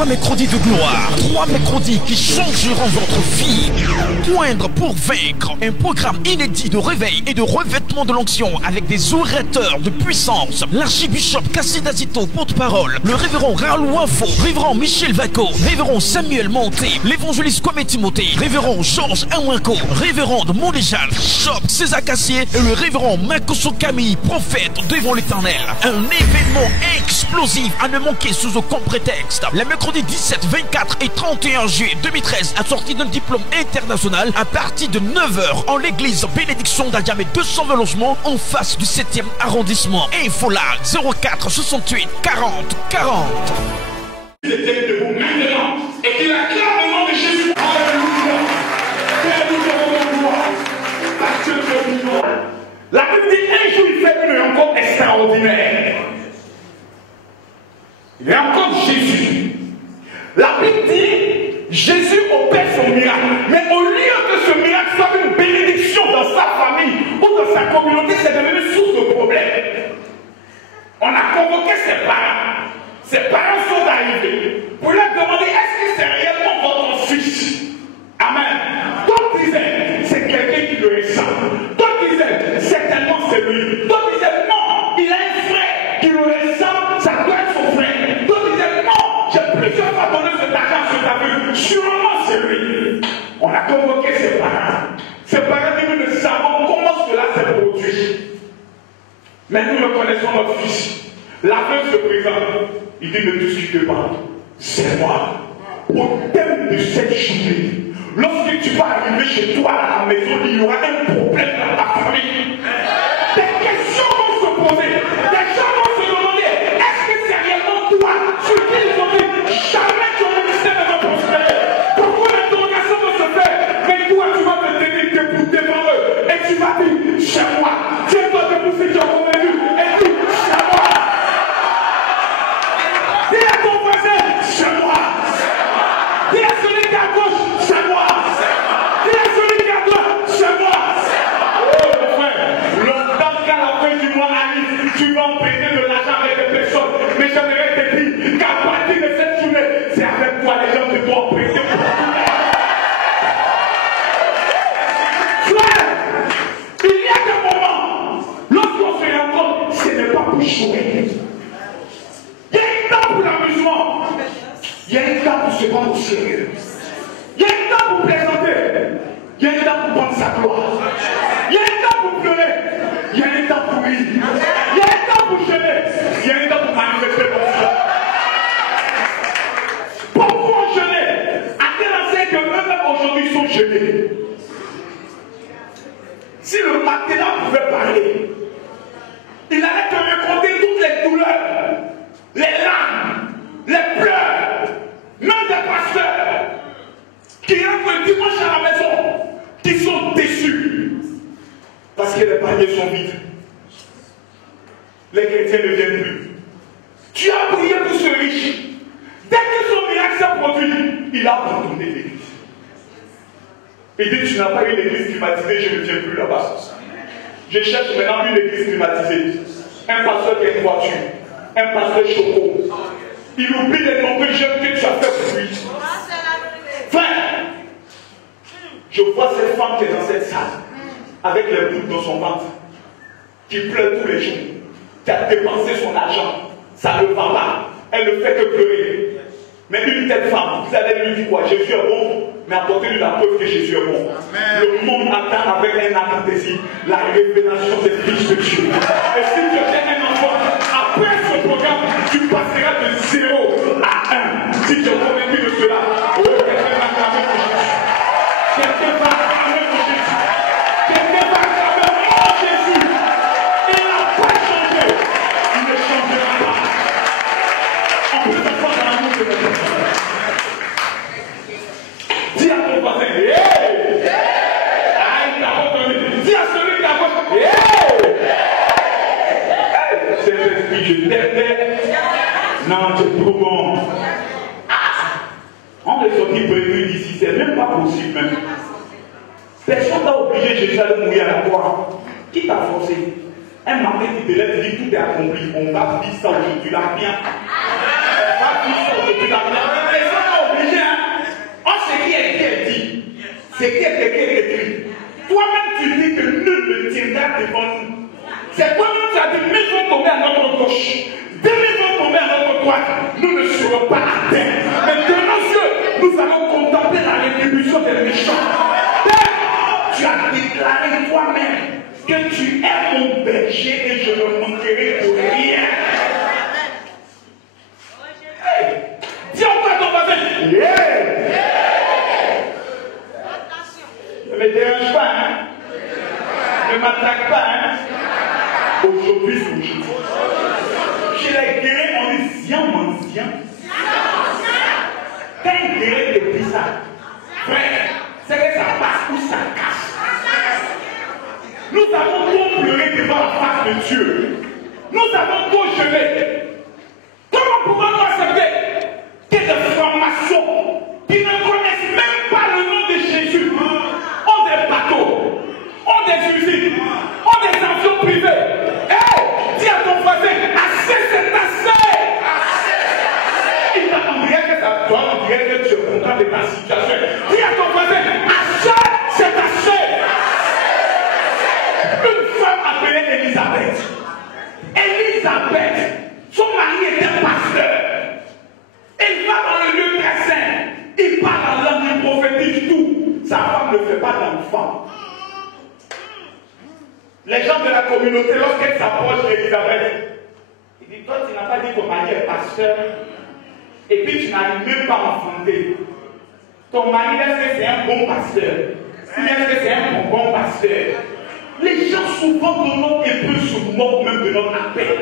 3 mercredis de gloire, 3 mercredis qui changeront votre vie. Moindre pour vaincre, un programme inédit de réveil et de revêtement de l'onction avec des orateurs de puissance. L'archibishop Kassida Zito, porte-parole, le révérend Raoul Wafo, révérend Michel Vaco, révérend Samuel Monté, l'évangéliste Kwame Timothée, révérend Georges Anwanko, révérend Mondéjal, Shop César Cassier et le révérend Makoso Camille, prophète devant l'Éternel. Un événement explosif à ne manquer sous aucun prétexte. Le mercredi 17, 24 et 31 juillet 2013, assorti d'un diplôme international à partir de 9h en l'église Bénédiction d'Adjamé 220 logements en face du 7e arrondissement. Info là 04 68 40 40. Il était debout maintenant et qu'il acclame le nom de Jésus. Alléluia. Père, nous te rendons gloire parce que tu es vivant. La Bible dit un jour il fait une rencontre extraordinaire. Il y a encore Jésus. La Bible dit Jésus opère son miracle. Mais au lieu que ce miracle soit une bénédiction dans sa famille ou dans sa communauté, c'est devenu source de problème. On a convoqué ses parents. Ses parents sont arrivés pour leur demander est-ce que c'est réellement votre fils? Amen. D'autres disaient c'est quelqu'un qui le ressemble. D'autres disaient certainement c'est lui. D'autres disaient non, il a un frère qui le ressemble, ça doit être son frère. D'autres disaient non, j'ai plusieurs fois donné cet argent sur ta vue, sûrement c'est lui. On a convoqué ses parents. Ses parents disent nous ne savons comment cela s'est produit. Mais nous reconnaissons notre fils. La veuve se présente. Il dit ne discutez pas. C'est moi. Au thème de cette journée, lorsque tu vas arriver chez toi à la maison, il y aura un problème dans ta famille. Des questions vont se poser. Des gens vont se demander est-ce que c'est réellement toi sur qui ils ont dit jamais ton ministère ne va prospérer? Pourquoi l'interrogation va se faire? Mais toi, tu vas te tenir debout devant eux et tu vas dire c'est moi. Tiens-toi debout si tu as convaincu et dis c'est moi. Dis à ton voisin, c'est moi. Dis à celui qui est à gauche, c'est moi. Dis à celui qui est à droite, c'est moi. Oh mon frère, longtemps qu'à la fin du mois arrive, tu vas emprunter de l'argent avec des personnes. Mais j'aimerais te dire qu'à partir de cette journée, c'est avec toi les gens qui doivent emprunter pour tout. Frère, il y a des moments, lorsqu'on se rencontre, ce n'est pas pour jouer. Il y a un temps pour l'amusement. Il y a un temps pour se prendre au sérieux. Il y a un temps pour plaisanter. Il y a un temps pour prendre sa gloire. Il y a un temps pour pleurer. Il y a un temps pour rire. Il y a un temps pour jeûner. Il y a un temps pour manifester votre foi. Pourquoi jeûner? À tel enseigne que eux-mêmes aujourd'hui sont jeûnés. Si le matin pouvait parler, il allait te raconter toutes les douleurs, les larmes, les pleurs, même des pasteurs qui rentrent le dimanche à la maison, qui sont déçus parce que les paniers sont vides. Les chrétiens ne viennent plus. Tu as prié pour ce riche. Dès que son miracle s'est produit, il a abandonné l'église. Il dit tu n'as pas eu l'église climatisée, je ne viens plus là-bas. Je cherche maintenant une église climatisée. Un pasteur qui a une voiture. Un pasteur choco. Il oublie les nombreux jeunes que tu as fait pour lui. Frère, je vois cette femme qui est dans cette salle, avec les boules dans son ventre, qui pleure tous les jours, qui a dépensé son argent, ça ne va pas, elle ne fait que pleurer. Mais une telle femme, vous allez lui dire quoi? Jésus est bon, mais apportez-lui la preuve que Jésus est bon. Amen. Le monde attend avec un ardent désir la révélation des fils de Dieu. Et si tu es un enfant, après ce programme, tu passeras de 0 à 1. Si tu es convaincu de cela, oh, quelqu'un va acclamer pour Jésus. Quelqu'un va acclamer pour Jésus. Quelqu'un va acclamer pour Jésus. Il n'a pas changé. Il ne changera pas. On peut se faire dans l'amour de notre Dieu. Dis à ton voisin, hey! Ah, il t'a entendu. Dis à celui qui a voix, hey! C'est l'esprit, je t'aime. Non, c'est trop bon. On est sorti prévu d'ici, c'est même pas possible même. Personne n'a obligé Jésus à le mouiller à la croix. Qui t'a forcé? Un matin qui te lève, dit tout est accompli. On va vivre ça aujourd'hui, la bien. On va vivre ça aujourd'hui, la bien. Ce qui est écrit. Toi-même, tu dis que nul ne tiendra devant nous. C'est toi-même qui as dit, 1000 vont tomber à notre gauche, 2000 vont tomber à notre droite. Nous ne serons pas atteints. Mais de nos yeux, nous allons contempler la rétribution des méchants. Père, tu as déclaré toi-même que tu es mon berger et je ne manquerai de rien. Hey, dis encore à ton voisin, ne me dérange pas, hein? Ne m'attaque pas, hein? Aujourd'hui, c'est aujourd'hui. Chez les guéris, on dit zian manzian. Quand un guéri te dit ça, frère, c'est que ça passe ou ça casse. Nous avons trop pleuré devant la face de Dieu. Nous avons trop jeûné. Comment pouvons-nous accepter que des formations qui ne connaissent même pas le nom de Jésus ont des bateaux, ont des usines, ont des avions privés? Dis à ton voisin, assez c'est assez. On dirait que ça doit, on dirait que tu es content de ta situation. Dis à ton voisin, assez c'est assez. Une femme appelée Élisabeth. Son mari était pasteur. Il va dans le lieu très saint. Il parle en langue, il prophétise tout. Sa femme ne fait pas d'enfant. Les gens de la communauté, lorsqu'elle s'approche d'Élisabeth, ils disent, toi tu n'as pas dit que ton mari est pasteur, et puis tu n'arrives même pas à enfanter. Ton mari, est-ce que c'est un bon pasteur? Est-ce que c'est un bon pasteur? Les gens souvent de notre époux se moquent même de notre appel.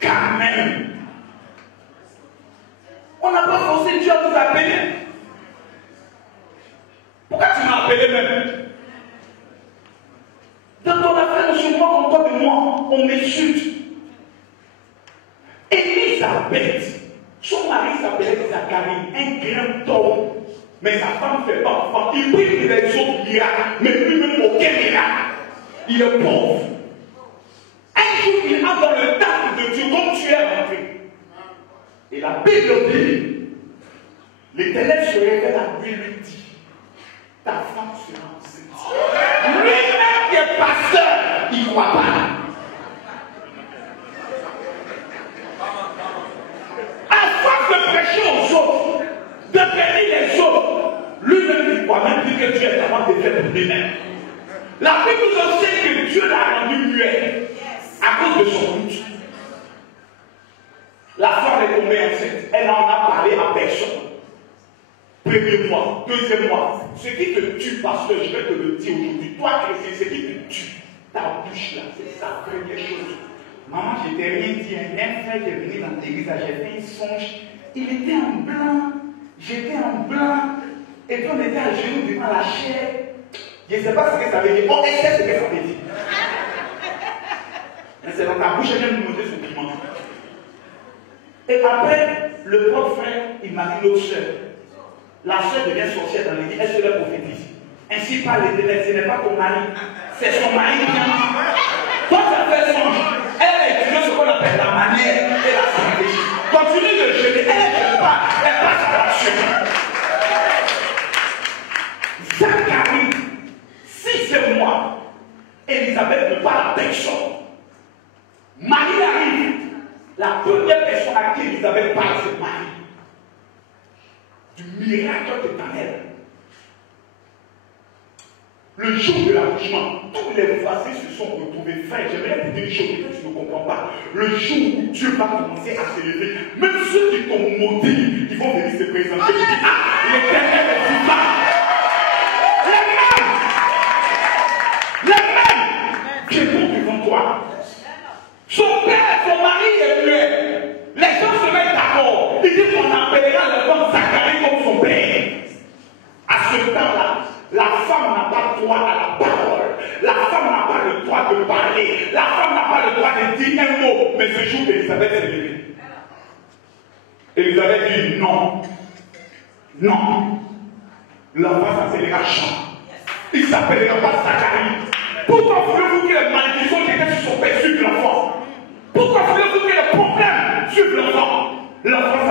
Quand même, on n'a pas forcé Dieu à nous appeler. Pourquoi tu m'as appelé même? Dans ton affaire, on se moque encore de moi, on m'insulte. Élisabeth, son mari s'appelait Zacharie, un grand homme. Mais sa femme ne fait pas enfant. Il prie pour les autres miracles, mais lui-même aucun miracle. Il est pauvre. Un jour, il entre dans le temple de Dieu comme tu es rentré. Et la Bible dit, l'Éternel se révèle à lui, lui dit, ta femme sera enceinte. Lui-même qui est pasteur, il ne croit pas. À force de prêcher aux autres, de bénir les autres, lui-même il croit, même dit que Dieu est capable de faire pour lui-même. La Bible nous enseigne que Dieu l'a rendu muet à cause de son doute. La femme est tombée enceinte, elle n'en a parlé à personne. Premier mois, deuxième mois, ce qui te tue, pasteur, je vais te le dire aujourd'hui, toi chrétien, ce qui te tue, ta bouche là, c'est sa première chose. Maman, je t'ai rien dit, un frère qui est venu dans l'église, j'ai fait un songe, il était en blanc, j'étais en blanc, et puis on était à genoux devant la chair. Je ne sais pas ce que ça veut dire, on essaie ce que ça veut dire. Mais c'est dans ta bouche, elle vient nous montrer son piment. Et après, le propre frère, il m'a dit l'autre soeur. La soeur devient sorcière dans l'église, elle se lève prophétise. Ainsi parle l'Éternel, ce n'est pas ton mari, c'est son mari qui a. Toi, tu as fait songe. Elle a étudié ce qu'on appelle la manière et la stratégie. Continue de jeûner, elle ne jeûne pas, elle passe à l'action. Zacharie, 6e mois, Élisabeth ne parle à personne. Marie arrive. La première personne à qui Élisabeth parle, c'est Marie. Du miracle éternel. Le jour de l'accouchement, tous les voisins se sont retrouvés. Frère, j'aimerais te dire une chose, peut-être tu ne comprends pas. Le jour où Dieu va commencer à s'élever, même ceux qui t'ont maudit, ils vont venir se présenter. Ils disent, ah, l'Éternel est vivant. Les mêmes qui vont devant toi. Son père, son mari est muet. Les gens se mettent d'accord. Ils disent qu'on appellera l'enfant Zacharie comme son père. À ce temps-là, la femme n'a pas droit à la parole. La femme n'a pas le droit de parler. La femme n'a pas le droit de dire un mot. Mais ce jour, Élisabeth s'est levée. Élisabeth dit non. Non. L'enfant s'appellera Jean. Il ne s'appellera pas Zacharie. Pourquoi voulez-vous que les malédictions qui étaient sur son père suivent l'enfant? Pourquoi voulez-vous que les problèmes suivent l'enfant? L'enfant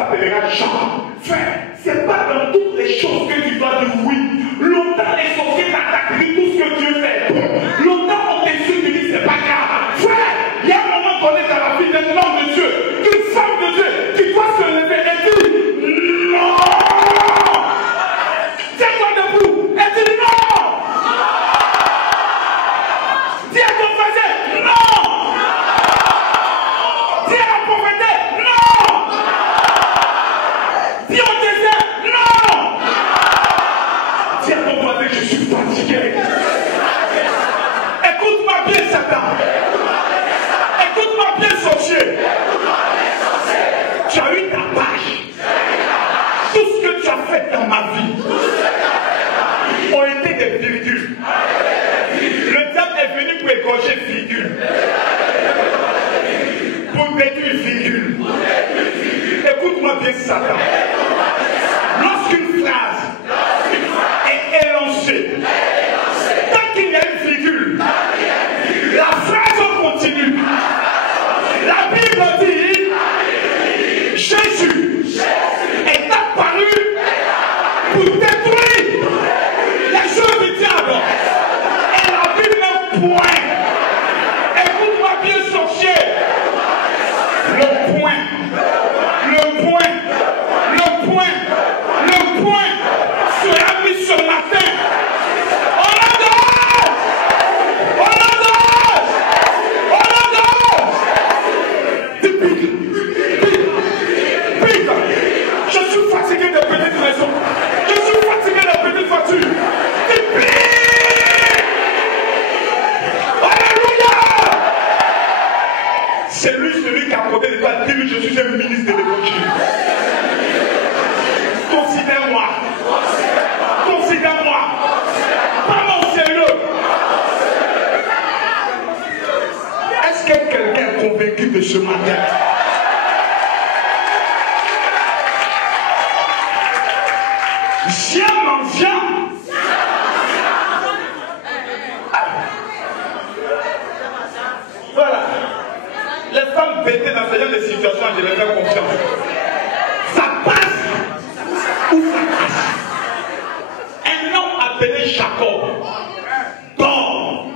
C'est lui, celui qui a côté de toi, dis-lui, je suis un ministre de l'évangile. Considère-moi. Considère-moi. Pas mon sérieux. Est-ce que quelqu'un est convaincu de ce matin? Viens. Voilà. Les femmes bêtées dans ce genre de situation, je les fais confiance. Ça passe ou ça passe. Un homme appelé Jacob, dont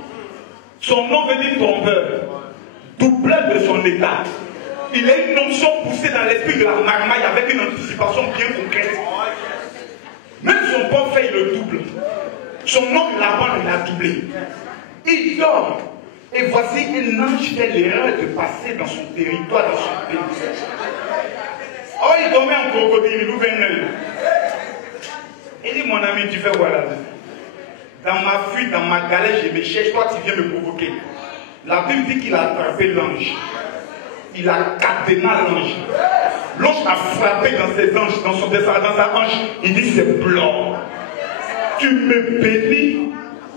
son nom veut dire trompeur, doubleur de son état. Il a une onction poussée dans l'esprit de la marmaille avec une anticipation bien concrète. Même son bon fait, il le double. Son nom, Laban, il a doublé. Il dort. Et voici un ange fait l'erreur de passer dans son territoire, dans son pays. Oh, il dormait en crocodile, il ouvre un œil. Il dit, mon ami, tu fais voilà. Dans ma fuite, dans ma galère, je me cherche, toi tu viens me provoquer. La Bible dit qu'il a attrapé l'ange. Il a cadené l'ange. L'ange a frappé dans ses anges, dans sa hanche. Il dit, c'est blanc. Tu me bénis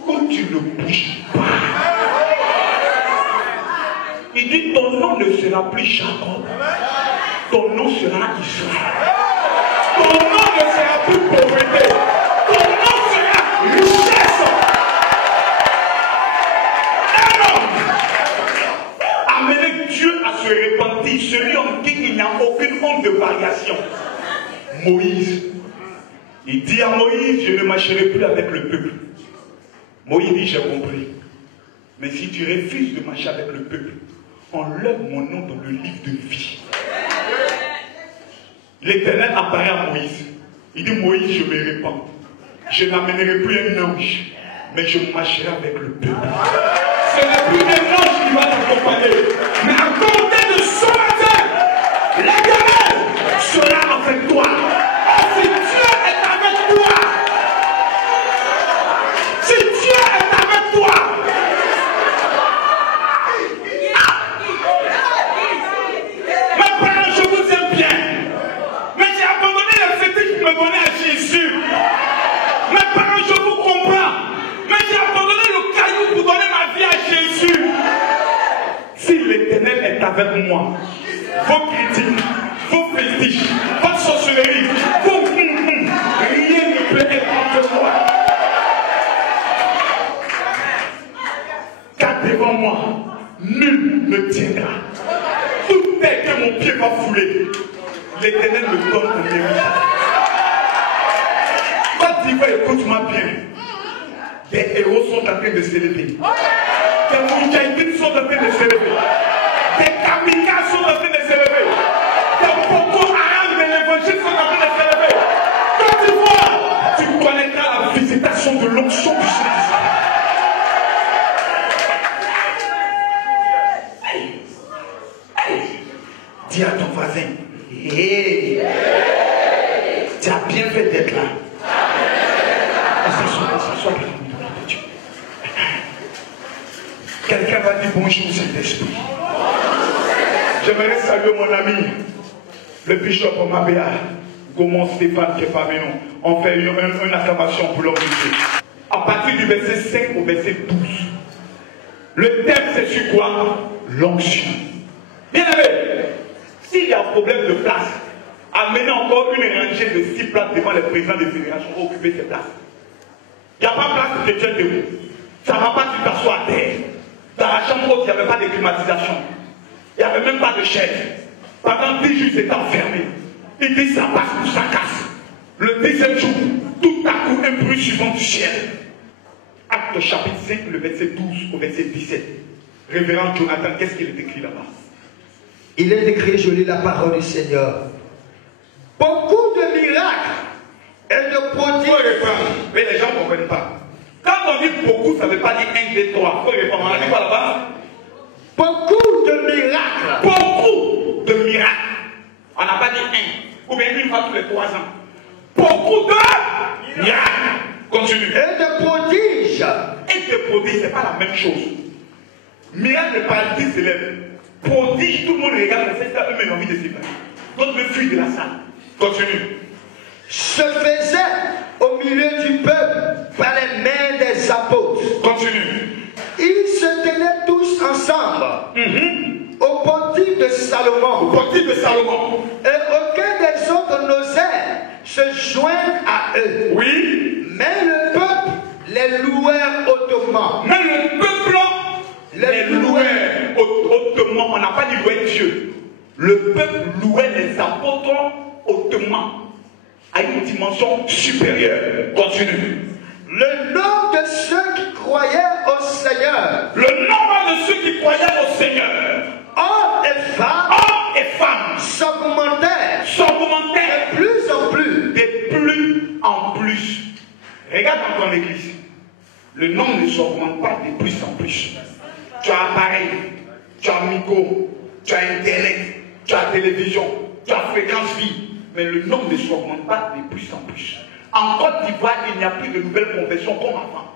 ou tu ne bouges pas. Il dit, ton nom ne sera plus Jacob. Ton nom sera Israël. Ton nom ne sera plus pauvreté. Ton nom sera richesse. Un homme a amené Dieu à se repentir, celui en qui il n'y a aucune honte de variation. Moïse. Il dit à Moïse, je ne marcherai plus avec le peuple. Moïse dit, j'ai compris. Mais si tu refuses de marcher avec le peuple, enlève mon nom dans le livre de vie. L'Éternel apparaît à Moïse. Il dit, Moïse, je me répands. Je n'amènerai plus un ange, mais je marcherai avec le peuple. Ce n'est plus un ange qui va t'accompagner, mais à compter de ce matin, l'Éternel sera avec toi. Oh, si Dieu est avec toi, si Dieu est avec toi, mes parents, je vous aime bien, mais j'ai abandonné le fétiche pour me donner à Jésus. Mes parents, je vous comprends, mais j'ai abandonné le caillou pour donner ma vie à Jésus. Si l'Éternel est avec moi, vos critiques, vos fétiches, votre sorcellerie, vos rien ne peut être contre moi. Car devant moi, nul ne tiendra. Tout est que mon pied va fouler. L'Éternel me donne un mérite. Quand tu vas, écoute-moi bien. Des héros sont en train de s'élever. Des moudjahidines sont en train de s'élever. Des kamikazes sont en train de s'élever. Des Boko Haram de l'évangile sont en train de s'élever. Quand tu vois, tu connaîtras la visitation de l'onction du Saint-Esprit. Dis à ton voisin, hey, tu as bien fait d'être là. S'assois. Quelqu'un va dire bonjour Saint-Esprit. J'aimerais saluer mon ami, le bishop Mabéa, Gaumont Stéphane qui est parmi nous. On fait une acclamation pour l'homme de Dieu. À partir du verset 5 au verset 12. Le thème c'est sur quoi? L'onction. Bien aimé, s'il y a un problème de place, amenez encore une rangée de 6 places devant les présidents des fédérations pour occuper ces places. Il n'y a pas de place pour que tu es debout. Ça ne va pas, tu t'assois à terre. Dans la chambre haute, il n'y avait pas de climatisation. Il n'y avait même pas de chaise. Pendant 10 jours, c'était enfermé. Il dit ça passe ou ça casse. Le deuxième jour, tout à coup, un bruit suivant du ciel. Acte chapitre 5, le verset 12 au verset 17. Révérend Jonathan, qu'est-ce qu'il est écrit là-bas? Il est écrit, je lis la parole du Seigneur. Beaucoup de miracles et de prodiges. Il faut répondre, mais les gens ne comprennent pas. Quand on dit beaucoup, ça ne veut pas dire 1, 2, 3. Il faut répondre. On a dit quoi là-bas? Beaucoup de miracles. Beaucoup de miracles. On n'a pas dit 1. Ou bien une fois tous les 3 ans. Beaucoup de miracles. Continue. Et de prodiges. Et de prodiges, ce n'est pas la même chose. Miracle, le paralytique se lève. Prodige, tout le monde regarde, mais c'est ça, eux-mêmes ont envie de s'y faire. D'autres me fuient de la salle. Continue. Se faisait au milieu du peuple par les mains des apôtres. Continue. Ils se tenaient tous ensemble au portique de Salomon. Au portique de Salomon. Et aucun des autres n'osait se joindre à eux. Oui. Mais le peuple les louait hautement. Mais le peuple les louait hautement. On n'a pas dit louer Dieu. Le peuple louait les apôtres hautement. À une dimension supérieure. Continue. Le nom de ceux qui croyaient au Seigneur. Le nombre de ceux qui croyaient au Seigneur. Hommes et femmes. S'augmentèrent. De plus en plus. De plus en plus. Regarde dans ton église. Le nombre ne s'augmente pas de plus en plus. Tu as appareil, tu as micro, tu as internet, tu as télévision, tu as fréquence vie. Mais le nombre ne s'augmente pas de plus en plus. En Côte d'Ivoire, il n'y a plus de nouvelles conversions comme avant.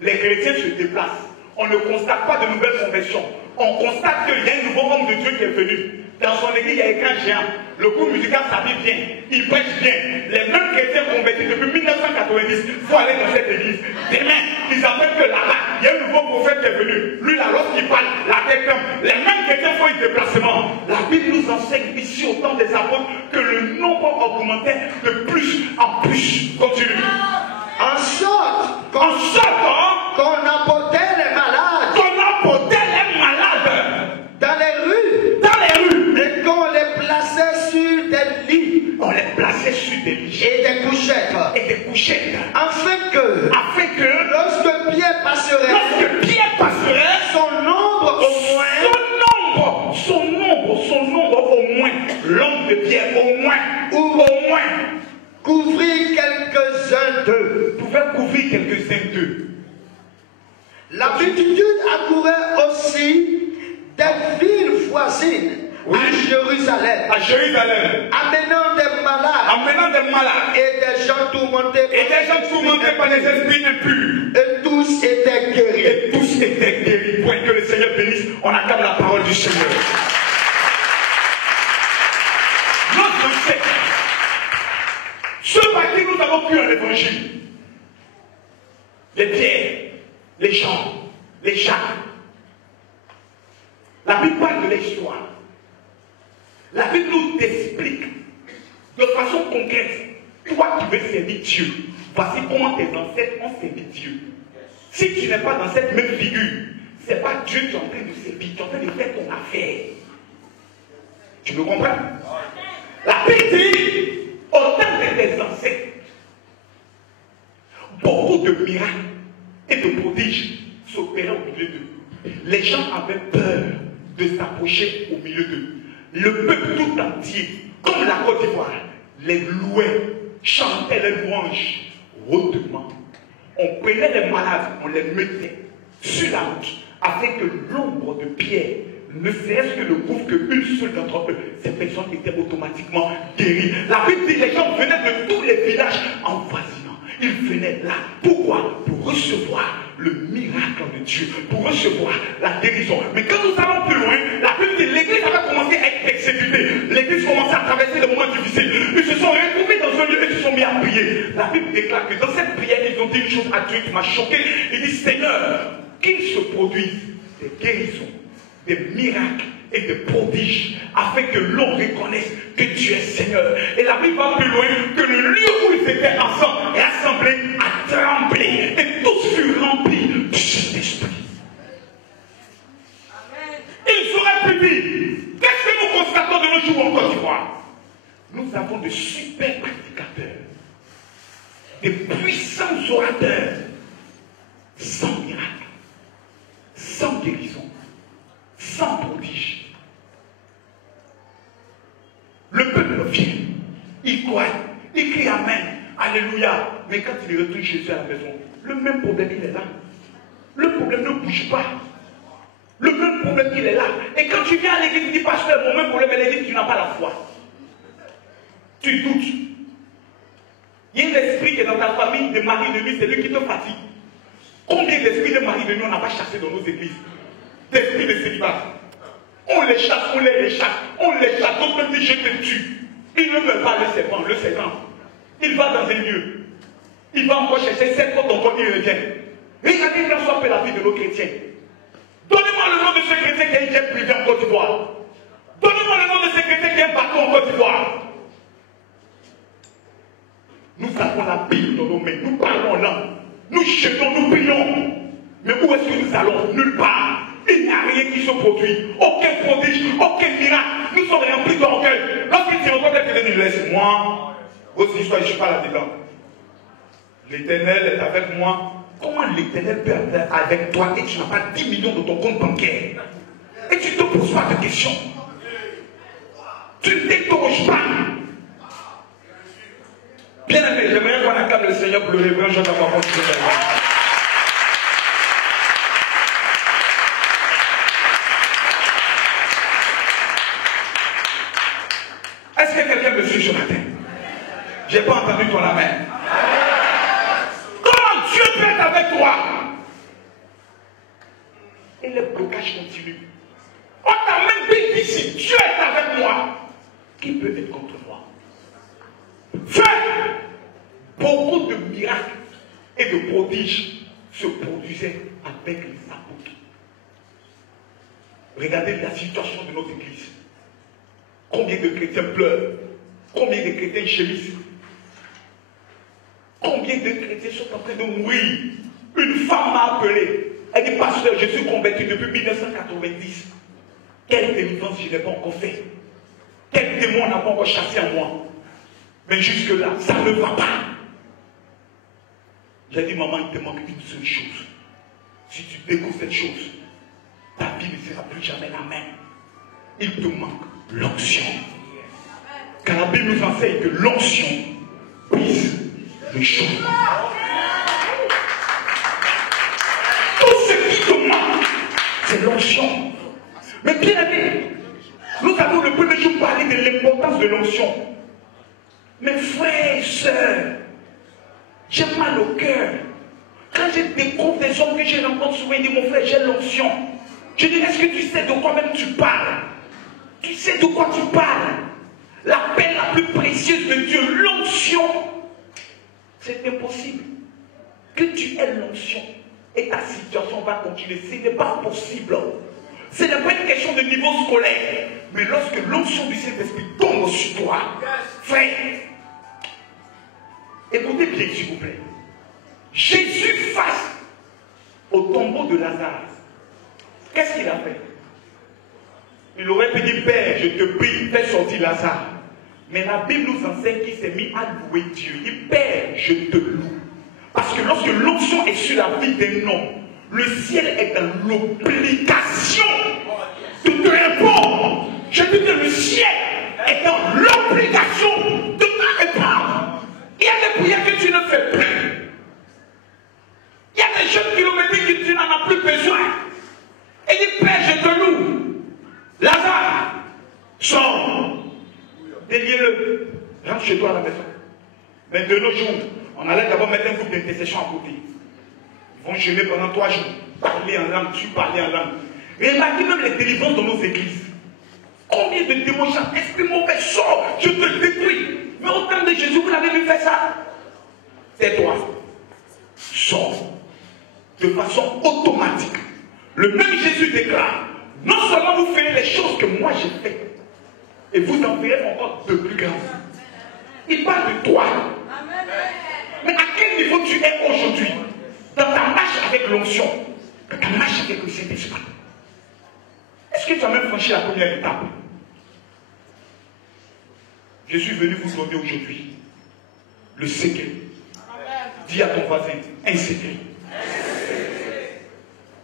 Les chrétiens se déplacent. On ne constate pas de nouvelles conversions. On constate qu'il y a un nouveau homme de Dieu qui est venu. Dans son église, il y a écran géant. Le groupe musical s'habille bien. Il prêche bien. Les mêmes chrétiens convertis depuis 1990 faut aller dans cette église. Demain, ils appellent que là-bas, il y a un nouveau prophète qui est venu. Lui, là, lorsqu'il parle, la tête tombe. Les mêmes chrétiens font un déplacement. La Bible nous enseigne ici au temps des apôtres que le nombre augmentait de plus en plus. Continue. En sorte qu'on apportait les malades. Dans les rues. Et qu'on les plaçait sur des lits. Et des couchettes. Afin que lorsque Pierre passerait, son nombre au moins, l'homme de Pierre au moins, couvrir quelques-uns d'eux. Pouvait couvrir quelques-uns d'eux. La multitude accourait aussi des villes voisines à Jérusalem. Amenant des malades. Et des gens tourmentés par les esprits impurs. Et tous étaient guéris. Pour que le Seigneur bénisse, on acclame la parole du Seigneur. Notre Seigneur, ceux par qui nous avons cru en l'évangile, les Pierre, les Jean, les Jacques, la Bible parle de l'histoire. La Bible nous explique de façon concrète. Toi qui veux servir Dieu, voici comment tes ancêtres ont servi Dieu. Si tu n'es pas dans cette même figure, ce n'est pas Dieu qui est en train de servir, tu es en train de faire ton affaire. Tu me comprends? La Bible dit, au temps de tes ancêtres, beaucoup de miracles et de prodiges s'opéraient au milieu d'eux. Les gens avaient peur de s'approcher au milieu d'eux. Le peuple tout entier, comme la Côte d'Ivoire, les louait, chantait les louanges hautement. On prenait les malades, on les mettait sur la route, afin que l'ombre de Pierre ne serait-ce que le couvre qu'une seule d'entre eux, ces personnes étaient automatiquement guéries. La Bible dit que les gens venaient de tous les villages envoisinants. Ils venaient là. Pourquoi? Pour recevoir le miracle de Dieu, pour recevoir la guérison. Mais quand nous allons plus loin, la Bible dit que l'Église avait commencé à être exécutée. L'Église commençait à traverser des moments difficiles. Ils se sont retrouvés dans un lieu et se sont mis à prier. La Bible déclare que dans cette prière, ils ont dit une chose à Dieu qui m'a choqué. Il dit, Seigneur, qu'il se produise des guérisons, des miracles et des prodiges, afin que l'on reconnaisse que Dieu est Seigneur. Et la Bible va plus loin, que le lieu où ils étaient ensemble, rassemblés, a tremblé, et tous furent remplis du Saint-Esprit. Ils auraient pu dire, qu'est-ce que nous constatons de nos jours en Côte d'Ivoire? Nous avons de super prédicateurs, de puissants orateurs, sans miracle, sans guérison, sans prodige. Le peuple vient, il croit, il crie Amen, Alléluia. Mais quand il retourne chez eux à la maison, le même problème il est là. Le problème ne bouge pas. Le même problème il est là. Et quand tu viens à l'église, tu dis, pasteur, mon même problème est l'église, tu n'as pas la foi. Tu doutes. Il y a un esprit qui est dans ta famille de mari de nuit, c'est lui qui te fatigue. Combien d'esprits de mari de nuit on n'a pas chassé dans nos églises? d'esprit de célibat. On les chasse, on les chasse, d'autres même disent je te tue. Il ne meurt pas le serpent, il va dans un lieu. Il va encore chercher 7 autres encore, il revient. Regardez quand soit fait la vie de nos chrétiens. Donnez-moi le nom de ce chrétien qui a été privé en Côte d'Ivoire. Donnez-moi le nom de ce chrétien qui a un bateau en Côte d'Ivoire. Nous avons la Bible dans nos mains, nous parlons en langue, nous jetons, nous prions. Mais où est-ce que nous allons? Nulle part. Il n'y a rien qui se produit. Aucun prodige, aucun miracle. Nous sommes remplis d'orgueil. Lorsqu'il dit encore quelqu'un dit laisse-moi, aussi je ne suis pas là-dedans. L'Éternel est avec moi. Comment l'Éternel peut être avec toi et tu n'as pas 10 millions de ton compte bancaire? Et tu ne te poses pas de questions. Tu ne t'interroges pas. Bien aimé, j'aimerais qu'on acclame le Seigneur pour le révérend Jean d'avoir continué. Est-ce que quelqu'un me suit ce matin? Je n'ai pas entendu ton amen. Comment Dieu peut être avec toi? Et le blocage continue. On t'a même bien dit si Dieu est avec moi, qui peut être contre moi? Frère, beaucoup de miracles et de prodiges se produisaient avec les apôtres. Regardez la situation de notre église. Combien de chrétiens pleurent? Combien de chrétiens gémissent? Combien de chrétiens sont en train de mourir? Une femme m'a appelé. Elle dit, pasteur, je suis converti depuis 1990. Quelle délivrance je n'ai pas encore fait? Quel démon n'a pas encore chassé en moi? Mais jusque-là, ça ne va pas. J'ai dit, maman, il te manque une seule chose. Si tu découvres cette chose, ta vie ne sera plus jamais la même. Il te manque l'onction. Car la Bible nous enseigne que l'onction brise les choses. Tout ce qui te manque, c'est l'onction. Mais bien aimé, nous avons le premier jour parlé de l'importance de l'onction. Mes frères et sœurs, j'ai mal au cœur. Quand je découvre des hommes que je rencontre souvent, ils disent, mon frère, j'ai l'onction. Je dis, est-ce que tu sais de quoi même tu parles? Tu sais de quoi tu parles? L'appel la plus précieuse de Dieu, l'onction. C'est impossible. Que tu aies l'onction et ta situation va continuer. Ce n'est pas possible. Ce n'est pas une question de niveau scolaire. Mais lorsque l'onction du Saint-Esprit tombe sur toi, frère, écoutez bien s'il vous plaît. Jésus face au tombeau de Lazare, qu'est-ce qu'il a fait? Il aurait pu dire, Père, je te prie, fais sortir Lazare. Mais la Bible nous enseigne qu'il s'est mis à louer Dieu. Il dit, Père, je te loue. Parce que lorsque l'onction est sur la vie d'un homme, le ciel est dans l'obligation de te répondre. Je dis que le ciel est dans l'obligation de te répondre. Il y a des prières que tu ne fais plus. Il y a des jeunes kilométriques que tu n'en as plus besoin. Et il dit, Père, je te loue. Lazare, sors. Déliez-le. Rentre chez toi à la maison. Mais de nos jours, on allait d'abord mettre un groupe d'intercession à côté. Ils vont jeûner pendant 3 jours. Parler en langue, tu parler en langue. Remarquez même les délivrances dans nos églises. Combien de démons chantent, esprit mauvais, sors, je te détruis. Mais au temps de Jésus, vous l'avez vu faire ça? C'est toi. Sors. De façon automatique. Le même Jésus déclare, non seulement vous ferez les choses que moi j'ai faites, et vous en ferez encore de plus grandes. Il parle de toi. Mais à quel niveau tu es aujourd'hui? Dans ta marche avec l'onction, dans ta marche avec le Saint-Esprit. Est-ce que tu as même franchi la première étape? Je suis venu vous donner aujourd'hui le secret. Dis à ton voisin, un secret.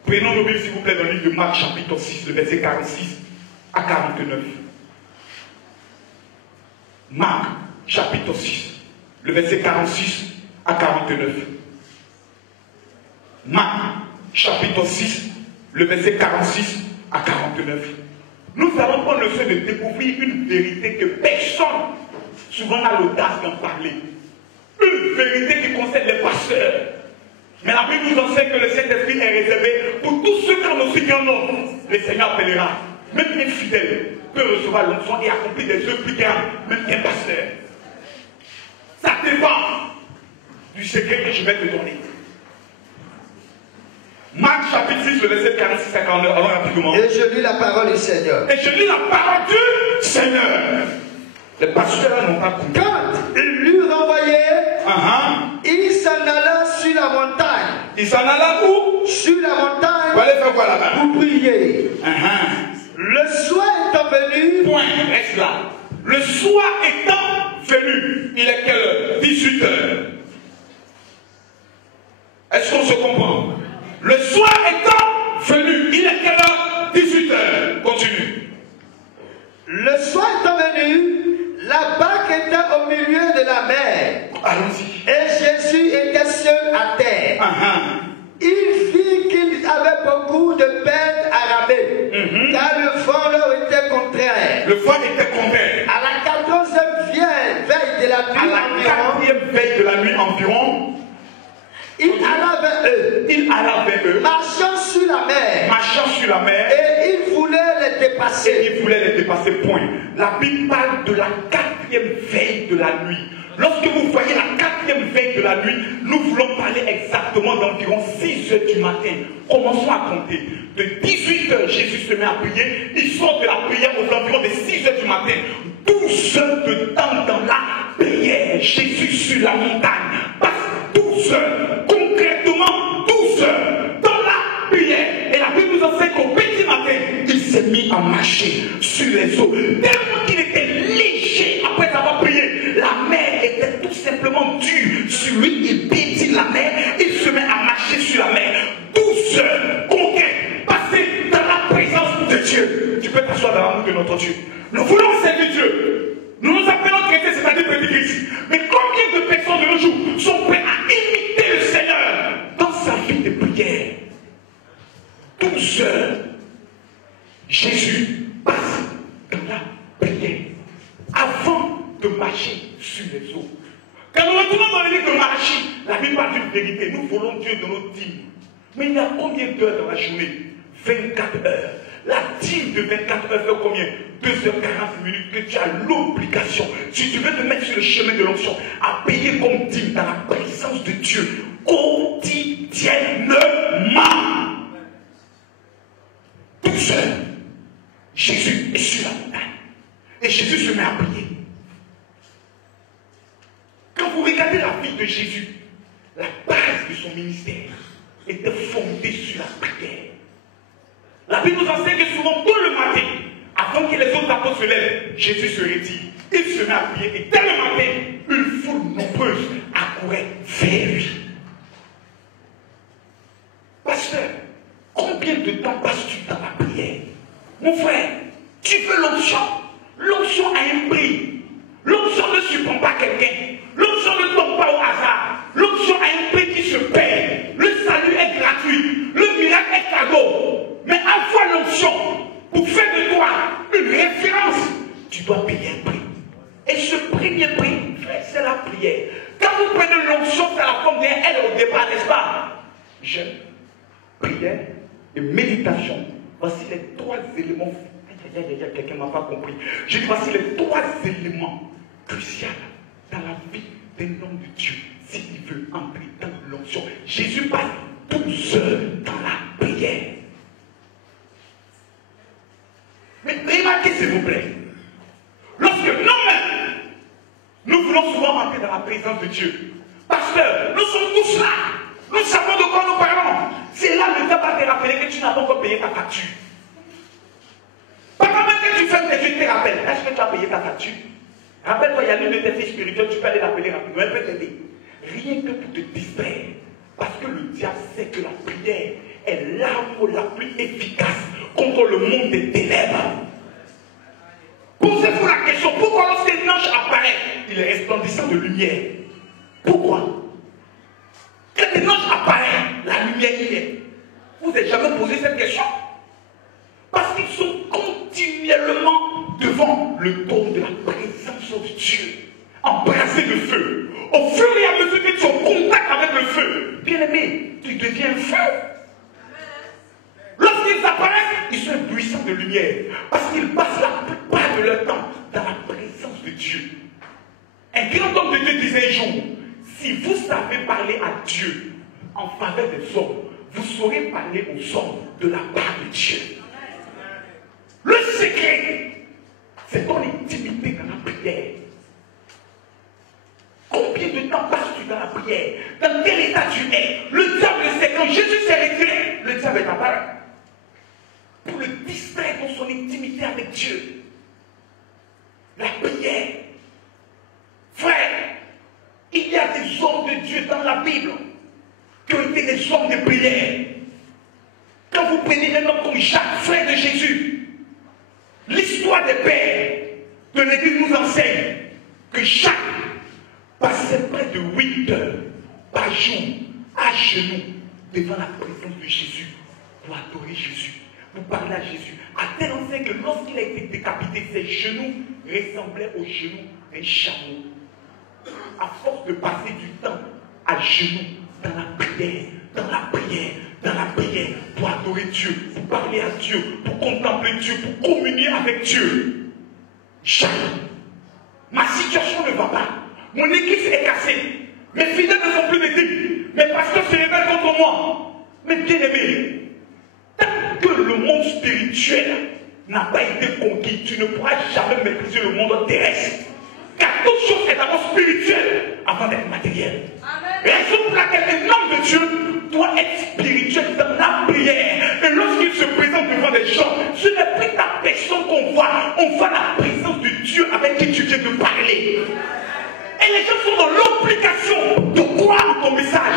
Prenons nos Bibles s'il vous plaît dans le livre de Marc chapitre 6, le verset 46 à 49. Marc chapitre 6, le verset 46 à 49. Marc chapitre 6, le verset 46 à 49. Nous allons prendre le soin de découvrir une vérité que personne souvent n'a l'audace d'en parler. Une vérité qui concerne les pasteurs. Mais la Bible nous enseigne que le Saint-Esprit est réservé pour tous ceux qui ont reçu un nom. Le Seigneur appellera. Même un fidèle peut recevoir l'onction et accomplir des œuvres plus grandes, même qu'un pasteur. Ça dépend du secret que je vais te donner. Marc chapitre 6, le verset 46-52, allons rapidement. Et je lis la parole du Seigneur. Et je lis la parole du Seigneur. Les pasteurs n'ont pas compris. Quand il l'eut renvoyé, il s'en alla sur la montagne. Il s'en alla où? Sur la montagne. Vous allez faire quoi là-bas? Pour prier. Le soir étant venu. Point, reste là. Le soir étant venu. Il est quelle heure? 18 heures. Est-ce qu'on se comprend? Le soir étant venu. Il est quelle heure? 18 heures. Continue. Le soir étant venu, la barque était au milieu de la mer. Allons-y. Et Jésus était seul à terre. Il vit qu'il avait beaucoup de peine à ramer, car le vent leur était contraire. Le vent était contraire. À la 14e veille de la nuit environ, veille de la nuit environ, il alla vers eux. Il alla vers eux. Marchant sur la mer. Marchant sur la mer. Et il voulait les dépasser. Et il voulait les dépasser, point. La Bible parle de la 4e veille de la nuit. Lorsque vous voyez la 4e veille de la nuit, nous voulons parler exactement d'environ 6 heures du matin. Commençons à compter. De 18 heures, Jésus se met à prier. Il sort de la prière aux environs de 6 heures du matin. 12 heures de temps dans la prière. Jésus sur la montagne passe 12 heures. Concrètement, 12 heures dans la prière. Et la Bible nous enseigne qu'au petit matin, il s'est mis à marcher sur les eaux. Tellement qu'il était léger après avoir prié. La mer était tout simplement dure sur lui. Il pétille la mer. Il se met à marcher sur la mer. 12 heures concrètes passées dans la présence de Dieu. Tu peux t'asseoir dans l'amour de notre Dieu. Nous voulons servir Dieu. Nous nous appelons chrétiens, c'est-à-dire petit Christ. Mais combien de personnes de nos jours sont prêtes à imiter le Seigneur dans sa vie de prière? 12 heures. Jésus passe dans la prière avant de marcher sur les eaux. Quand nous retournons dans le livre de Malachie, la Bible parle d'une vérité. Nous voulons Dieu de nos dîmes. Mais il y a combien d'heures dans la journée? 24 heures. La dîme de 24 heures fait combien? 2h40 que tu as l'obligation, si tu veux te mettre sur le chemin de l'onction, à payer comme dîme dans la présence de Dieu quotidiennement. 12 heures. Jésus est sur la montagne. Et Jésus se met à prier. Quand vous regardez la vie de Jésus, la base de son ministère était fondée sur la prière. La Bible nous enseigne que souvent, tôt le matin, avant que les autres apôtres se lèvent, Jésus se retire. Il se met à prier. Et dès le matin, une foule nombreuse accourait vers lui. Pasteur, combien de temps passes-tu dans la prière? Mon frère, tu veux l'onction? L'onction a un prix. L'onction ne surprend pas quelqu'un. L'onction ne tombe pas au hasard. L'onction a un prix qui se paie. Le salut est gratuit. Le miracle est cadeau. Mais avoir l'onction pour faire de toi une référence, tu dois payer un prix. Et ce premier prix, c'est la prière. Quand vous prenez l'onction, c'est la forme d'un L au départ, n'est-ce pas? Jeûne, prière et méditation. Voici les 3 éléments. Quelqu'un ne m'a pas compris. Je dis voici les 3 éléments cruciaux dans la vie d'un homme de Dieu. S'il veut entrer dans l'onction, Jésus passe 12 heures dans la prière. Mais remarquez s'il vous plaît, lorsque nous-mêmes, nous voulons souvent entrer dans la présence de Dieu. Pasteur, nous sommes tous là. Nous savons de quoi nous parlons. C'est là le temps va te rappeler que tu n'as pas encore payé ta facture. Pendant que tu fermes tes yeux, tu te rappelles. Est-ce que tu as payé ta facture? Rappelle-toi, il y a l'une de tes filles spirituelles, tu peux aller l'appeler rapidement, elle peut t'aider. Rien que pour te distraire. Parce que le diable sait que la prière est l'arme la plus efficace contre le monde des ténèbres. Posez-vous la question, pourquoi lorsqu'un ange apparaît, il est resplendissant de lumière? Pourquoi? Quand un ange apparaît, la lumière y est. Vous n'avez jamais posé cette question? Parce qu'ils sont continuellement devant le trône de la présence de Dieu, embrasés de feu. Au fur et à mesure que tu es en contact avec le feu, bien aimé, devient un feu. Lorsqu'ils apparaissent, ils sont puissants de lumière. Parce qu'ils passent la plupart de leur temps dans la présence de Dieu. Un grand homme de Dieu disait un jour, si vous savez parler à Dieu en faveur des hommes, vous saurez parler aux hommes de la part de Dieu. Le secret, c'est ton intimité dans la prière. Combien de temps passes-tu dans la prière? Dans quel état tu es? Le diable sait, quand Jésus s'est retiré, le diable est apparu pour le distraire dans son intimité avec Dieu. La prière. Frère, il y a des hommes de Dieu dans la Bible qui ont été des hommes de prière. Quand vous prenez un homme comme Jacques, frère de Jésus, l'histoire des pères de l'Église nous enseigne que Jacques passait près de 8 heures par jour à genoux devant la présence de Jésus pour adorer Jésus, pour parler à Jésus. À tel enseigne que lorsqu'il a été décapité, ses genoux ressemblaient aux genoux d'un chameau. À force de passer du temps à genoux dans la prière, dans la prière, dans la prière, pour adorer Dieu, pour parler à Dieu, pour contempler Dieu, pour communier avec Dieu. Jacques, ma situation ne va pas. Mon église est cassée. Mes fidèles ne sont plus d'église. Mes pasteurs se rebellent contre moi. Mais bien aimé, tant que le monde spirituel n'a pas été conquis, tu ne pourras jamais maîtriser le monde terrestre. Car toute chose est d'abord spirituelle avant d'être matérielle. Raison pour laquelle un homme de Dieu doit être spirituel dans la prière. Et lorsqu'il se présente devant les gens, ce n'est plus ta personne qu'on voit, on voit la présence de Dieu avec qui tu viens de parler. Et les gens sont dans l'obligation de croire ton message.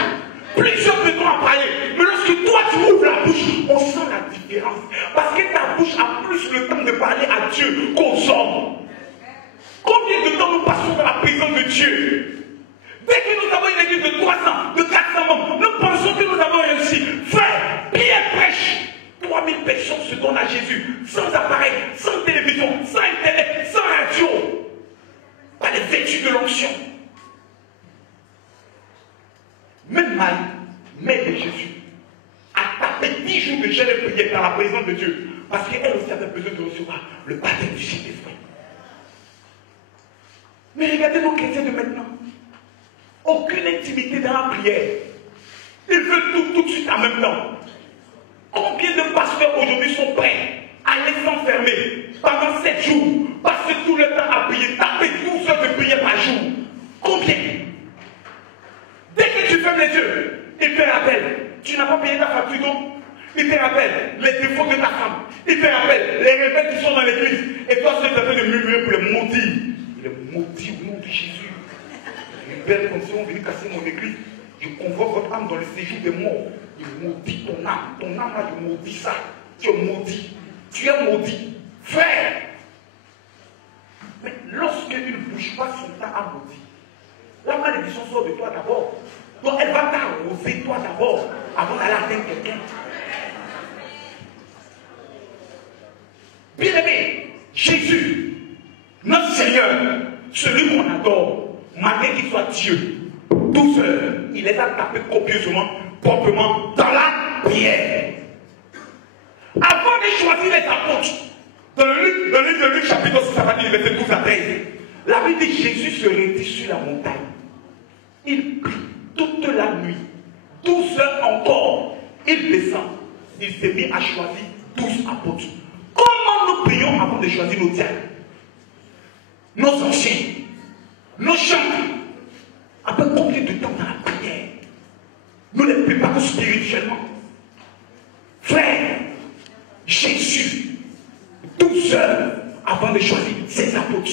Plusieurs besoins à parler. Mais lorsque toi tu ouvres la bouche, on sent la différence. Parce que ta bouche a plus le temps de parler à Dieu qu'aux hommes. Combien de temps nous passons dans la présence de Dieu? Dès que nous avons une église de 300, de 400 membres, nous pensons que nous avons réussi. Frère, Pierre prêche. 3000 personnes se donnent à Jésus, sans appareil, sans télévision, sans internet, sans radio. Par les vertus de l'onction. Même Marie, mère de Jésus, a tapé 10 jours de jeûne et prière dans la présence de Dieu. Parce qu'elle aussi avait besoin de recevoir le baptême du Saint-Esprit. Mais regardez nos chrétiens de maintenant. Aucune intimité dans la prière. Ils veulent tout de suite en même temps. Combien de pasteurs aujourd'hui sont prêts à aller s'enfermer pendant 7 jours, passer tout le temps à prier, taper 12 heures de prière par jour? Combien? Dès que tu fermes les yeux, il te rappelle, tu n'as pas payé ta facture d'eau. Il te rappelle les défauts de ta femme. Il te rappelle les rebelles qui sont dans l'église. Et toi, tu es en train de murmurer pour les maudire. Il est maudit au nom de Jésus. Les rebelles comme si on venait casser mon église. Je convoque votre âme dans le séjour des morts. Il maudit ton âme. Ton âme là, je maudis ça. Tu es maudit. Tu es maudit. Frère. Mais lorsqu'il ne bouge pas son temps à maudire, la malédiction sort de toi d'abord. Donc elle va t'arroser toi d'abord avant d'aller atteindre quelqu'un. Bien-aimé, Jésus, notre Seigneur, celui qu'on adore, malgré qu'il soit Dieu, douceur, il les a tapés copieusement, proprement, dans la prière. Avant de choisir les apôtres, dans le livre de Luc, chapitre 6, verset 12 à 13, la Bible dit que Jésus se rendit sur la montagne. Il prie toute la nuit, 12 heures encore, il descend. Il s'est mis à choisir 12 apôtres. Comment nous prions avant de choisir nos diacres, nos anciens, nos chants? Après combien de temps dans la prière nous les préparons spirituellement? Frère, Jésus, 12 heures avant de choisir ses apôtres.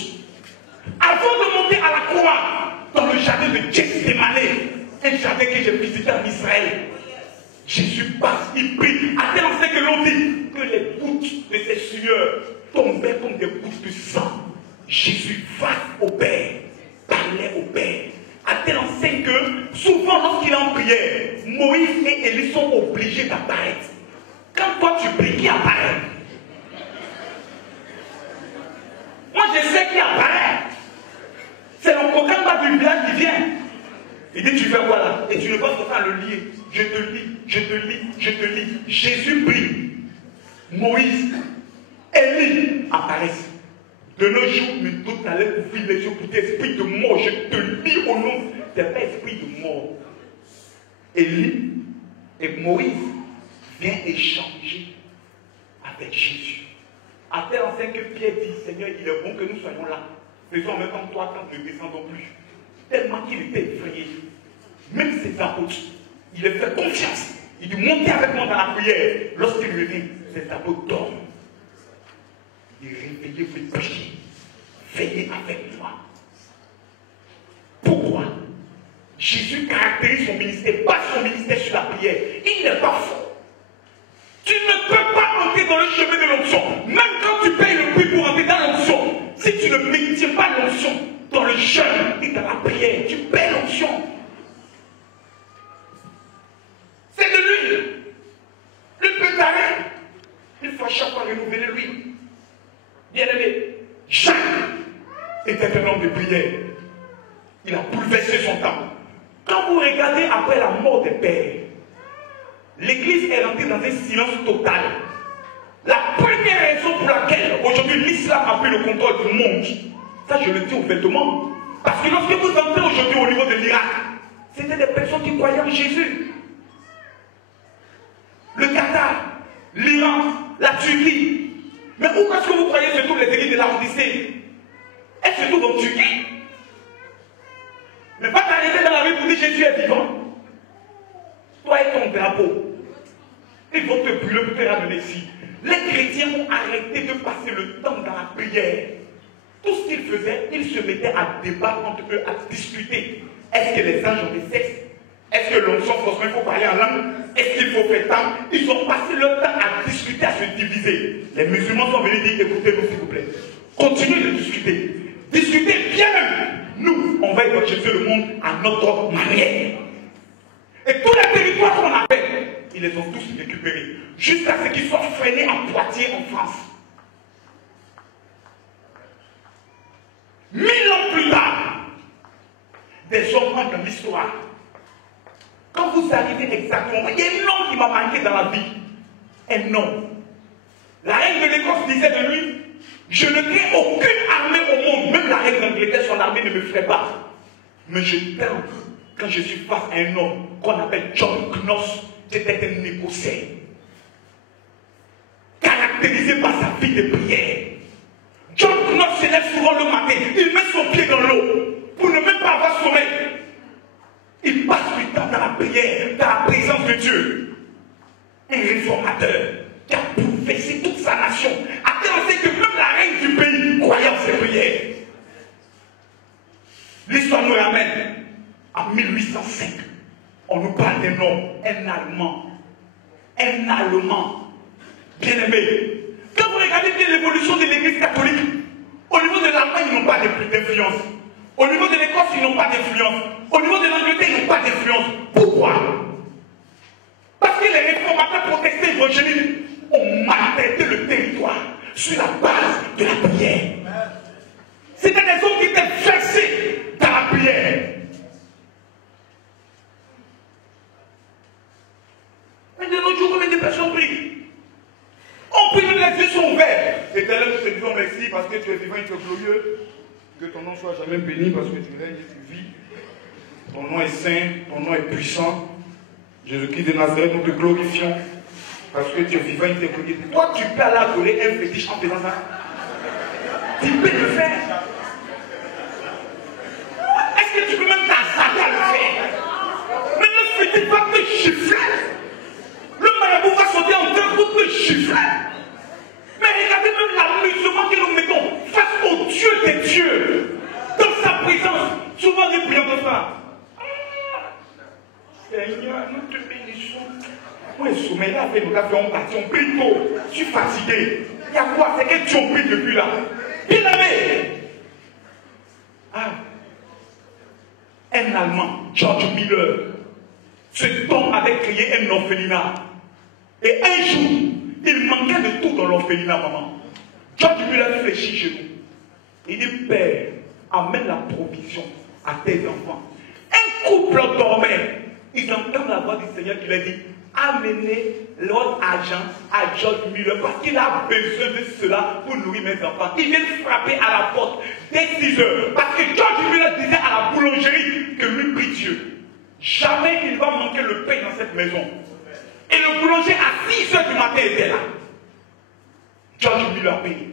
Avant de monter à la croix, dans le jardin de Gethsémane, un jardin que j'ai visité en Israël, Jésus passe, il prie, à tel enseigne que l'on dit que les gouttes de ses sueurs tombaient comme des gouttes de sang. Jésus face au Père, parlait au Père. À tel enseigne que souvent lorsqu'il est en prière, Moïse et Élie sont obligés d'apparaître. Quand toi tu pries, qui apparaît? Moi je sais qui apparaît. C'est le coquin du village qui vient. Il dit tu fais quoi là? Et tu ne vas pas le lier. je te lis. Jésus prie. Moïse, Élie apparaissent. De nos jours, nous tous allons ouvrir les yeux pour tes esprits de mort. Je te lis au nom de pas esprit de mort. Élie et Moïse viennent échanger avec Jésus. À tel enseigne que Pierre dit, Seigneur, il est bon que nous soyons là. Faisons en même temps toi quand ne descendons plus. Tellement qu'il était effrayé. Même ses apôtres, il leur fait confiance. Il dit, montez avec moi dans la prière. Lorsqu'il revient, ses apôtres dorment. Il dit, réveillez-vous et priez. Veillez avec moi. Pourquoi? Jésus caractérise son ministère, pas son ministère sur la prière. Il n'est pas faux. Tu ne peux pas entrer dans le chemin de l'onction. Même quand tu payes le prix pour entrer dans l'onction, si tu ne maintiens pas l'onction dans le jeûne et dans la prière, tu paies l'onction. C'est de l'huile. Le peu d'arrêt, il faut à chaque fois renouveler l'huile. Bien-aimé, Jacques était un homme de prière. Il a bouleversé son temps. Quand vous regardez après la mort des pères, l'Église est rentrée dans un silence total. La première raison pour laquelle aujourd'hui l'islam a pris le contrôle du monde, ça je le dis ouvertement, parce que lorsque vous entrez aujourd'hui au niveau de l'Irak, c'était des personnes qui croyaient en Jésus. Le Qatar, l'Iran, la Turquie. Mais où est-ce que vous croyez se trouvent les églises de la Odyssée? Elles se trouvent en Turquie. Mais pas t'arrêter dans la rue pour dire Jésus est vivant. Toi et ton drapeau, ils vont te brûler pour te ramener ici. Les chrétiens ont arrêté de passer le temps dans la prière. Tout ce qu'ils faisaient, ils se mettaient à débattre entre eux, à discuter. Est-ce que les anges ont des sexes? Est-ce que l'onction, forcément, il faut parler en langue? Est-ce qu'il faut faire temps? Ils ont passé leur temps à discuter, à se diviser. Les musulmans sont venus dire, écoutez-nous s'il vous plaît. Continuez de discuter. Discutez bien même. Nous, on va évangéliser le monde à notre manière. Et tous les territoires qu'on appelle, ils les ont tous récupérés. Jusqu'à ce qu'ils soient freinés à Poitiers en France. 1000 ans plus tard, des hommes entrent dans l'histoire. Quand vous arrivez exactement, il y a un nom qui m'a marqué dans la vie. Un nom. La reine de l'Écosse disait de lui, je ne crée aucune armée au monde. Même la reine d'Angleterre, son armée ne me ferait pas. Mais je t'aime quand je suis face à un homme qu'on appelle John Knox. C'était un négociant. Caractérisé par sa vie de prière. John Knox se lève souvent le matin. Il met son pied dans l'eau pour ne même pas avoir sommeil. Il passe du temps dans la prière, dans la présence de Dieu. Un réformateur qui a bouleversé toute sa nation. À tel point que même la reine du pays croyait en ses prières. L'histoire nous ramène en 1805. On nous parle d'un homme, un Allemand. Un Allemand. Bien aimé. Quand vous regardez bien l'évolution de l'Église catholique, au niveau de l'Allemagne, ils n'ont pas d'influence. Au niveau de l'Écosse, ils n'ont pas d'influence. Au niveau de l'Angleterre, ils n'ont pas d'influence. Pourquoi? Parce que les réformateurs protestants évangéliques ont maltraité le territoire sur la base de la prière. C'était des hommes qui étaient versés dans la prière. Mais de nos jours, combien de personnes prient? On prie, les yeux sont ouverts. Éternel, nous te disons merci parce que tu es vivant et tu es glorieux. Que ton nom soit jamais béni parce que tu règnes et tu vis. Ton nom est saint, ton nom est puissant. Jésus-Christ de Nazareth, nous te glorifions parce que tu es vivant et tu es glorieux. Toi, tu peux aller adorer un fétiche en faisant ça. Tu peux le faire. Est-ce que tu peux même t'attaquer à le faire? Mais le fétiche va te chiffrer. Le marabout va sauter en deux pour te chiffrer. Mais regardez même l'amusement que nous mettons face au Dieu des dieux. Dans sa présence, souvent nous prions comme ça. Seigneur, nous te bénissons. Moi, je sommeil là, nous avons parti, on prie tôt. Je suis fatigué. Il y a quoi? C'est que Dieu prie depuis là. Bien aimé. Ah. Un Allemand, George Miller, cet homme avait créé un orphelinat. Et un jour, il manquait de tout dans l'orphelinat, maman. George Miller réfléchit chez nous. Il dit, Père, amène la provision à tes enfants. Un couple dormait. ils entendent la voix du Seigneur qui leur dit, amenez l'autre agent à George Muller parce qu'il a besoin de cela pour nourrir mes enfants. Ils viennent frapper à la porte dès 6 heures parce que George Muller disait à la boulangerie que lui prie Dieu. Jamais il va manquer le pain dans cette maison. Et le boulanger à 6 heures du matin était là. George Muller a payé.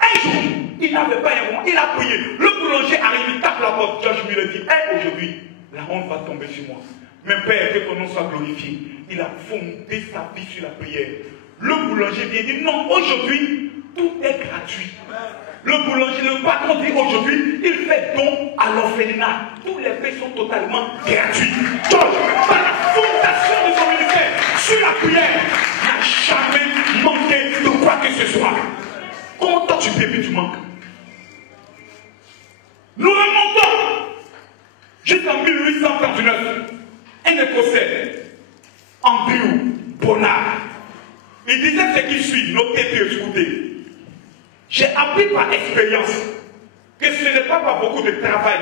Un jour, il n'avait pas un rond, il a prié. Le boulanger arrive, il tape la porte. George Muller dit, hey, aujourd'hui, la honte va tomber sur moi. Mais Père, que ton nom soit glorifié. Il a fondé sa vie sur la prière. Le boulanger vient dire, non, aujourd'hui, tout est gratuit. Le boulanger, le patron dit aujourd'hui, il fait don à l'orphelinat. Tous les pains sont totalement gratuits. Donc, par la fondation de son ministère, sur la prière, il n'a jamais manqué de quoi que ce soit. Comment toi tu peux, tu manques? Nous remontons jusqu'en 1839. Un Écossais, Andrew Bonar, il disait ce qui suit, notez et écoutez. J'ai appris par expérience que ce n'est pas par beaucoup de travail,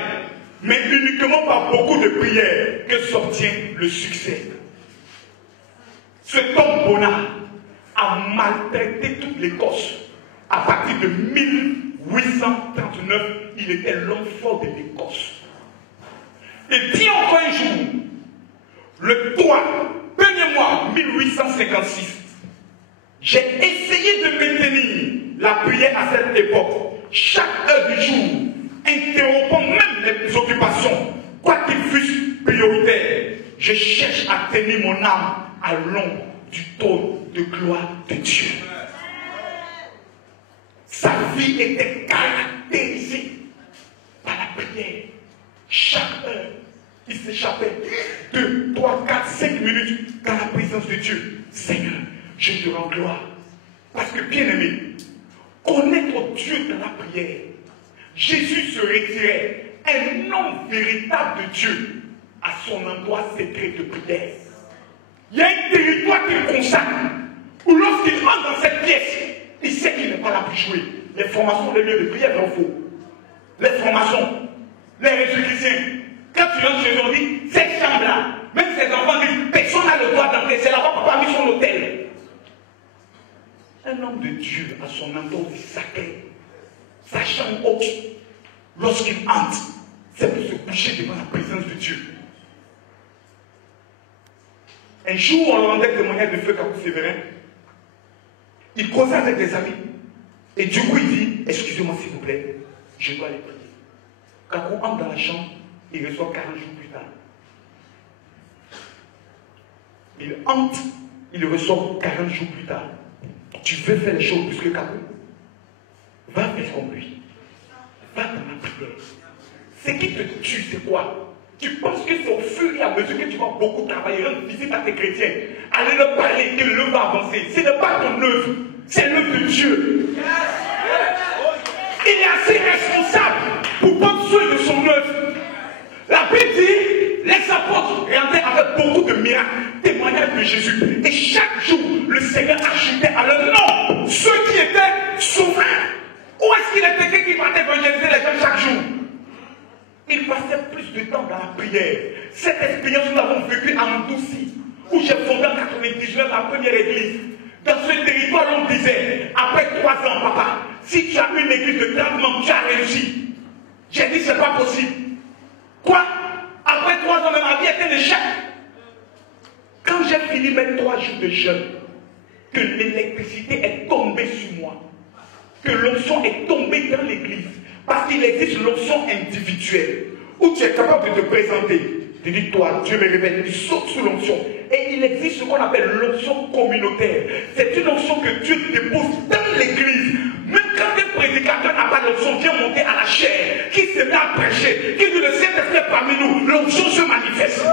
mais uniquement par beaucoup de prières que s'obtient le succès. Cet homme Bonar a maltraité toute l'Écosse. À partir de 1839, il était l'homme fort de l'Écosse. Et dit encore un jour, le 1er mois 1856, j'ai essayé de maintenir la prière à cette époque, chaque heure du jour, interrompant même les occupations, quoiqu'ils fussent prioritaires. Je cherche à tenir mon âme à l'ombre du trône de gloire de Dieu. Sa vie était caractérisée par la prière. Chaque heure, il s'échappait 2, 3, 4, 5 minutes dans la présence de Dieu. Seigneur, je te rends gloire. Parce que, bien aimé, connaître Dieu dans la prière, Jésus se retirait, un homme véritable de Dieu, à son endroit secret de prière. Il y a un territoire qu'il consacre, où lorsqu'il entre dans cette pièce, il sait qu'il n'est pas là pour jouer. Les formations, les lieux de prière, il en faut. Les formations, les réseaux chrétiens. Quand tu rentres chez eux, on dit, cette chambre-là, même ses enfants disent, personne n'a le droit d'entrer, c'est là-bas pour pas mis son hôtel. Un homme de Dieu a son endroit sacré, sa chambre haute. Lorsqu'il entre, c'est pour se coucher devant la présence de Dieu. Un jour, on rendait témoignage de feu Kakou Sévérin. Il causait avec des amis. Et du coup, il dit, excusez-moi s'il vous plaît, je dois aller prier. Kakou entre dans la chambre, il reçoit 40 jours plus tard. Il entre, il reçoit 40 jours plus tard. Tu veux faire les choses plus que Kakou? Va faire comme lui. Va dans la prière. Ce qui te tue, c'est quoi? Tu penses que c'est au fur et à mesure que tu vas beaucoup travailler, rendre visite à tes chrétiens, aller leur parler, que l'œuvre va avancer. Ce n'est pas ton œuvre, c'est l'œuvre de Dieu. Il est assez responsable pour prendre soin de son œuvre. La Bible dit, les apôtres rendaient avec beaucoup de miracles, témoignages de Jésus. Et chaque jour, le Seigneur ajoutait à leur nom ceux qui étaient souverains. Où est-ce qu'il était qui partait évangéliser les gens chaque jour? Il passait plus de temps dans la prière. Cette expérience, nous l'avons vécue à Ndouci, où j'ai fondé en 99 la première église. Dans ce territoire, on disait, après 3 ans, papa, si tu as une église de 30 membres, tu as réussi. J'ai dit, c'est pas possible. Quoi? Après 3 ans, ma vie était un échec. Quand j'ai fini mes 3 jours de jeûne, que l'électricité est tombée sur moi, que l'onction est tombée dans l'église, parce qu'il existe l'onction individuelle, où tu es capable de te présenter. Tu dis, toi, Dieu me révèle, tu sautes sous l'onction. Et il existe ce qu'on appelle l'onction communautaire. C'est une onction que Dieu dépose dans l'église. Même quand un prédicateur n'a pas l'onction, vient monter à la chair, qui se met à prêcher, qui dit le Saint-Esprit est parmi nous, l'onction se manifeste.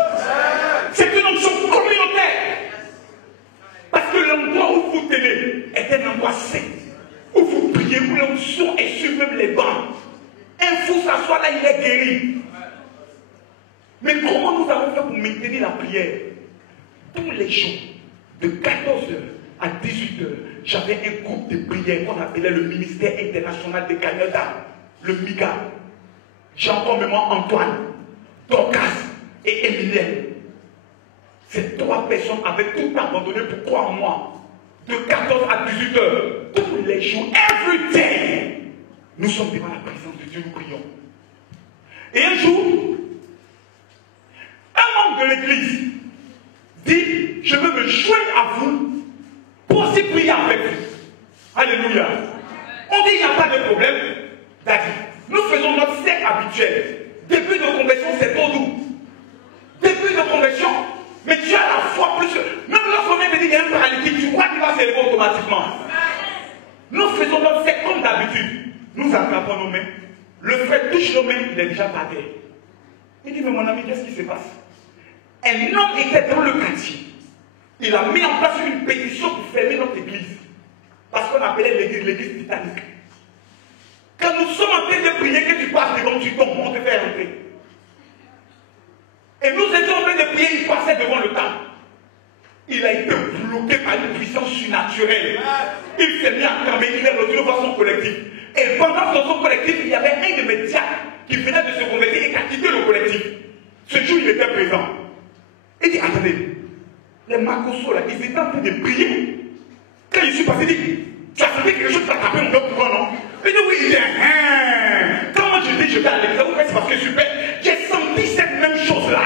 C'est une onction communautaire. Parce que l'endroit où vous tenez est un endroit saint, où vous priez, où l'onction est sur même les bancs. Un fou s'assoit là, il est guéri. Mais comment nous avons fait pour maintenir la prière? Tous les jours, de 14h à 18h, j'avais un groupe de prière qu'on appelait le ministère international de Canada, le MIGA. J'ai encore mémoire Antoine, Dorcas et Emilien. Ces 3 personnes avaient tout abandonné pour croire en moi. De 14 à 18 heures, tous les jours, every day, nous sommes devant la présence de Dieu, nous prions. Et un jour, un membre de l'église dit, je veux me joindre à vous pour aussi prier avec vous. Alléluia. On dit, il n'y a pas de problème. David, nous faisons notre secte habituel. Début de conversion, c'est trop doux. Début de conversion, mais tu as la foi plus. Même lorsqu'on est venu, il y a un paralytique, tu crois qu'il va s'élever automatiquement. Nous faisons notre secte comme d'habitude. Nous attrapons nos mains. Le frère touche nos mains, il est déjà par terre. Il dit, mais mon ami, qu'est-ce qui se passe? Un homme était dans le quartier. Il a mis en place une pétition pour fermer notre église. Parce qu'on appelait l'église Titanic. Quand nous sommes en train de prier, que tu passes devant, tu tombes, on te fait rentrer. Et nous étions en train de prier, il passait devant le temple. Il a été bloqué par une puissance surnaturelle. Il s'est mis à cramer, il est retourné voir son collectif. Et pendant son collectif, il y avait un de mes diacres qui venait de se convertir et qui a quitté le collectif. Ce jour, il était présent. Il dit, attendez, les Makosso là, ils étaient en train de prier. Quand je suis passé, il dit, tu as senti quelque chose qui t'a tapé mon cœur, non? Il dit, oui, il dit, quand moi je dis, je vais à l'église, c'est parce que je suis père. J'ai senti cette même chose-là.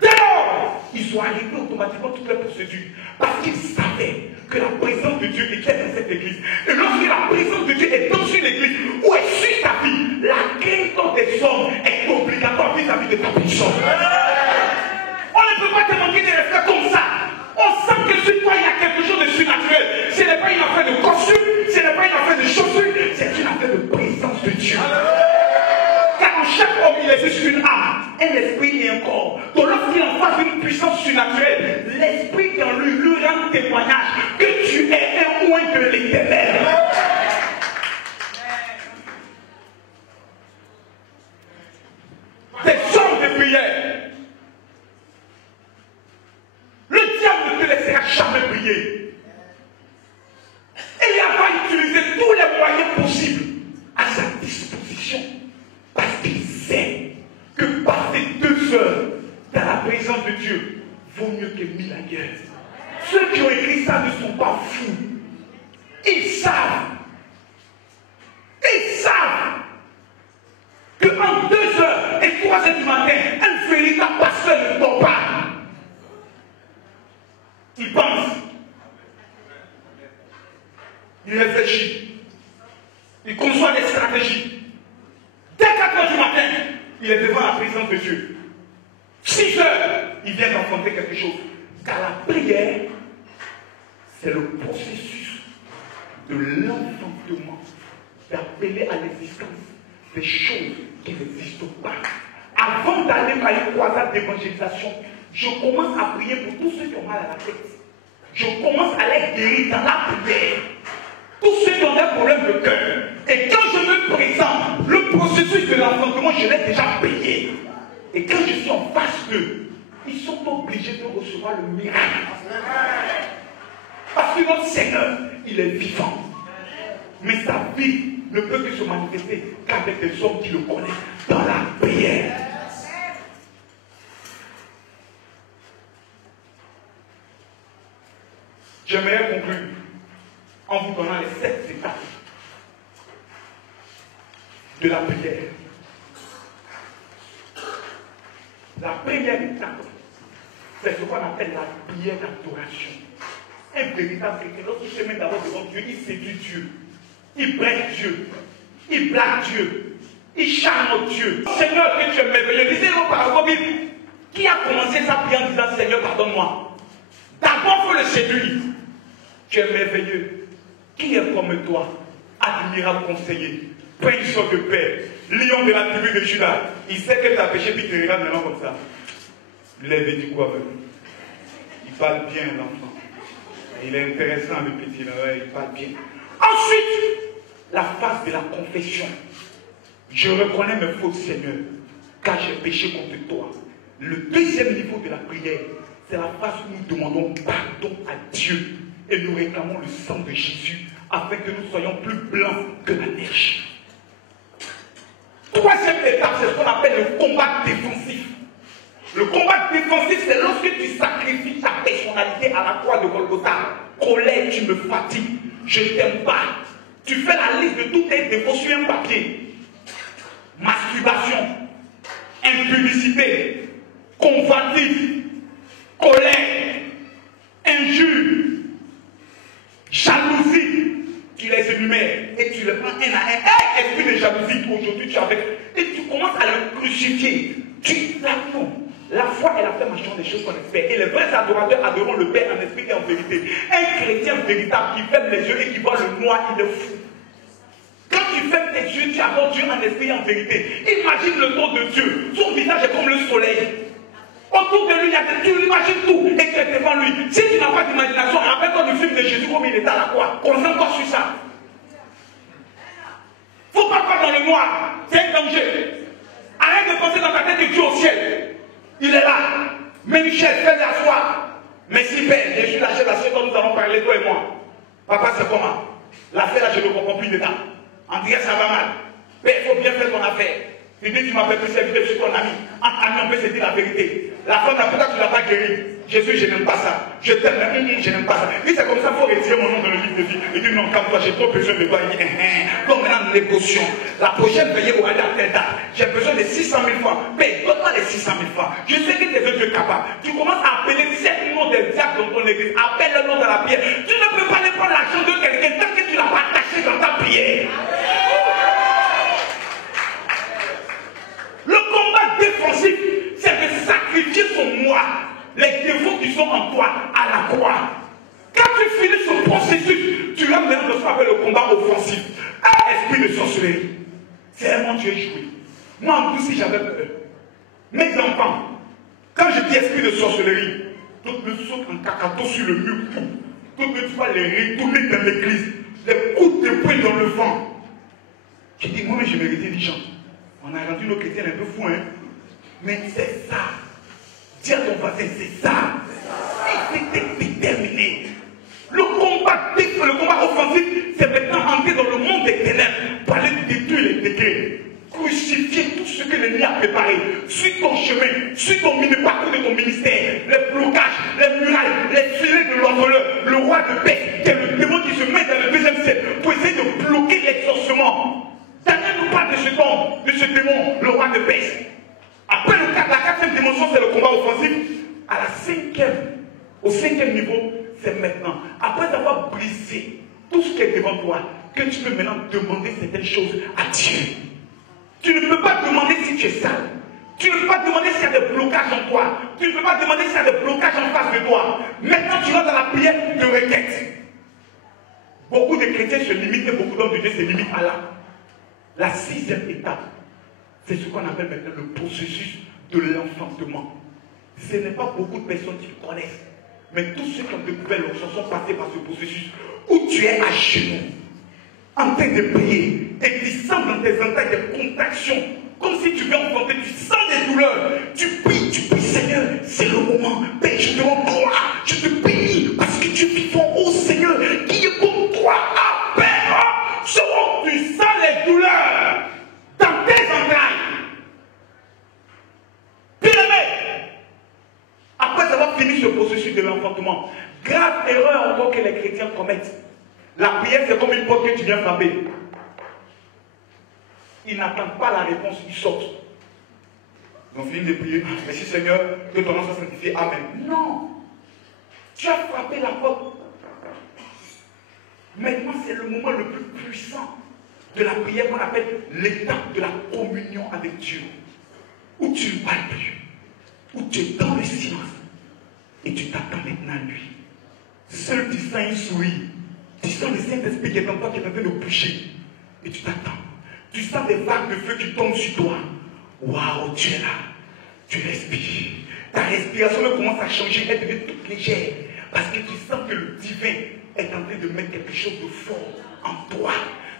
Dès lors, ils sont arrêtés automatiquement toutes les procédures. Parce qu'ils savaient que la présence de Dieu était dans cette église. Et lorsque la présence de Dieu est dans une église où est sur ta vie, la crainte des hommes est obligatoire vis-à-vis de ta personne. On ne peut pas te manquer de respect comme ça. On sent que sur toi, il y a quelque chose de surnaturel. Ce n'est pas une affaire de costume, ce n'est pas une affaire de chaussures, c'est une affaire de présence de Dieu. Car en chaque homme, il existe une âme, un esprit et un corps. Donc lorsqu'il en face d'une puissance surnaturelle, l'esprit qui en lui rend témoignage que tu es un oint de l'Éternel. Des hommes de prière. Le diable ne te laissera jamais prier. Et il va utiliser tous les moyens possibles à sa disposition. Parce qu'il sait que passer 2 heures dans la présence de Dieu vaut mieux que 1000 ailleurs. Ceux qui ont écrit ça ne sont pas fous. Ils savent. Ils savent qu'en 2 heures et 3 heures du matin, un véritable pasteur ne dort pas. Il pense, il réfléchit, il conçoit des stratégies. Dès 4 heures du matin, il est devant la présence de Dieu. 6 heures, il vient d'enfronter quelque chose. Car la prière, c'est le processus de l'enfantement, d'appeler à l'existence des choses qui n'existent pas. Avant d'aller par une croisade d'évangélisation, je commence à prier pour tous ceux qui ont mal à la tête. Je commence à les guérir dans la prière. Tous ceux qui ont des problèmes de cœur. Et quand je me présente, le processus de l'enfantement, je l'ai déjà payé. Et quand je suis en face d'eux, ils sont obligés de recevoir le miracle. Parce que notre Seigneur, il est vivant. Mais sa vie ne peut que se manifester qu'avec des hommes qui le connaissent dans la prière. J'aimerais conclure en vous donnant les 7 étapes de la prière. La première étape, c'est ce qu'on appelle la prière d'adoration. Un véritable chrétien, lorsqu'il se met d'abord devant Dieu, il séduit Dieu, il prête Dieu, il blague Dieu, il charme Dieu. Seigneur, que tu es merveilleux. Lisez-le par la Bible. Qui a commencé sa prière en disant Seigneur, pardonne-moi? D'abord, il faut le séduire. Tu es merveilleux. Qui est comme toi? Admirable conseiller, prince de paix, lion de la tribu de Judas. Il sait que tu as péché, puis tu regardes maintenant comme ça. Lève et dis quoi avec lui? Il parle bien, l'enfant. Il est intéressant, le petit, là, il parle bien. Ensuite, la phase de la confession. Je reconnais mes fautes, Seigneur, car j'ai péché contre toi. Le deuxième niveau de la prière, c'est la phase où nous demandons pardon à Dieu et nous réclamons le sang de Jésus afin que nous soyons plus blancs que la neige. Troisième étape, c'est ce qu'on appelle le combat défensif. Le combat défensif, c'est lorsque tu sacrifies ta personnalité à la croix de Golgotha. Colère, tu me fatigues, je ne t'aime pas. Tu fais la liste de tous tes défauts sur un papier. Masturbation, impudicité, convoitise, colère, injure, jalousie. Tu les énumères et tu les prends un à un. Hey, esprit de jalousie, aujourd'hui tu es avec. Et tu commences à le crucifier. La foi est la fait marchand des choses qu'on espère. Et les vrais adorateurs adoreront le Père en esprit et en vérité. Un chrétien véritable qui ferme les yeux et qui voit le noir, il est fou. Quand tu fermes tes yeux, tu adores Dieu en esprit et en vérité. Imagine le nom de Dieu. Son visage est comme le soleil. Autour de lui, il y a des... Tu imagines tout et tu es devant lui. Si tu n'as pas d'imagination, rappelle-toi du film de Jésus comme il était à la croix. Concentre-toi sur ça. Il ne faut pas croire dans le noir. C'est un danger. Arrête de penser dans ta tête que Dieu au ciel. Il est là. Mais Michel, fais-le asseoir. Mais si Père, je suis la chef de la société dont nous allons parler, toi et moi. Papa, c'est comment? L'affaire là, je ne comprends plus dedans. En dirait ça va mal. Père, il faut bien faire ton affaire. Tu dis, tu m'appelles plus serviteur, je suis ton ami. Entre amis, on peut se dire la vérité. La femme, pourquoi tu ne l'as pas guéri? Jésus, je n'aime pas ça. Je t'aime, je n'aime pas ça. Il dit, c'est comme ça, il faut retirer mon nom dans le livre de vie. Il dit, non, calme-toi, j'ai trop besoin de toi. Il dit, donc maintenant, l'émotion. La prochaine veillée aura lieu à telle date. J'ai besoin de 600 000 francs. Paye, donne-moi les 600 000 francs. Je sais que tes Dieu capable. Tu commences à appeler 7 noms des diables dans ton église. Appelle le nom dans la prière. Tu ne peux pas aller prendre l'argent de quelqu'un tant que tu ne l'as pas attaché dans ta prière. Le combat défensif, c'est de sacrifier son moi, les défauts qui sont en toi, à la croix. Quand tu finis ce processus, tu rentres dans ce qu'on appelle le combat offensif. Un esprit de sorcellerie. C'est un monde que tu es joué. Moi, en plus, si j'avais peur, mes enfants, quand je dis esprit de sorcellerie, toutes me sautent en cacato sur le mur, toutes me fois les retourner dans l'église, les coups de poing dans le vent. Je dis, moi, mais je méritais des gens. On a rendu nos chrétiens un peu fous, hein. Mais c'est ça. Dis à ton voisin, c'est ça. C'était déterminé. Le combat offensif, c'est maintenant entrer dans le monde des ténèbres, pour aller détruire les degrés, crucifier tout ce que l'ennemi a préparé. Suis ton chemin, suis ton parcours de ton ministère, les blocages, les murailles, les filets de l'envoleur, le roi de paix, qui est le démon qui se met dans le deuxième siècle pour essayer de bloquer l'exorcement. Daniel nous parle de ce démon, le roi de paix. Après la quatrième dimension, c'est le combat offensif. Au cinquième niveau, c'est maintenant. Après avoir brisé tout ce qui est devant toi, que tu peux maintenant demander certaines choses à Dieu. Tu ne peux pas demander si tu es sale. Tu ne peux pas demander s'il y a des blocages en toi. Tu ne peux pas demander s'il y a des blocages en face de toi. Maintenant, tu vas dans la prière de requête. Beaucoup de chrétiens se limitent et beaucoup d'hommes de Dieu se limitent à là. La sixième étape, c'est ce qu'on appelle maintenant le processus de l'enfantement. Ce n'est pas beaucoup de personnes qui le connaissent, mais tous ceux qui ont découvert l'onction sont passés par ce processus où tu es à genoux, en train de prier, et tu sens dans tes entrailles des contractions, comme si tu veux enfanter, tu sens des douleurs. Tu pries, Seigneur, c'est le moment. Père, je te rends gloire, je te bénis, parce que tu es vivant, ô Seigneur, qui est comme toi, à peine. Selon tu sens les douleurs dans tes entrailles. Bien-aimé, après avoir fini ce processus de l'enfantement, grave erreur encore que les chrétiens commettent. La prière, c'est comme une porte que tu viens frapper. Ils n'attendent pas la réponse, ils sortent. Ils ont fini de prier. Merci Seigneur, que ton nom soit sanctifié. Amen. Non. Tu as frappé la porte. Maintenant, c'est le moment le plus puissant de la prière qu'on appelle l'étape de la communion avec Dieu. Où tu ne parles plus. Où tu es dans le silence. Et tu t'attends maintenant à lui. Seul tu sens une souris. Tu sens le Saint-Esprit qui est en toi, qui est en train de bouger. Et tu t'attends. Tu sens des vagues de feu qui tombent sur toi. Waouh, tu es là. Tu respires. Ta respiration commence à changer. Elle devient toute légère. Parce que tu sens que le divin est en train de mettre quelque chose de fort en toi.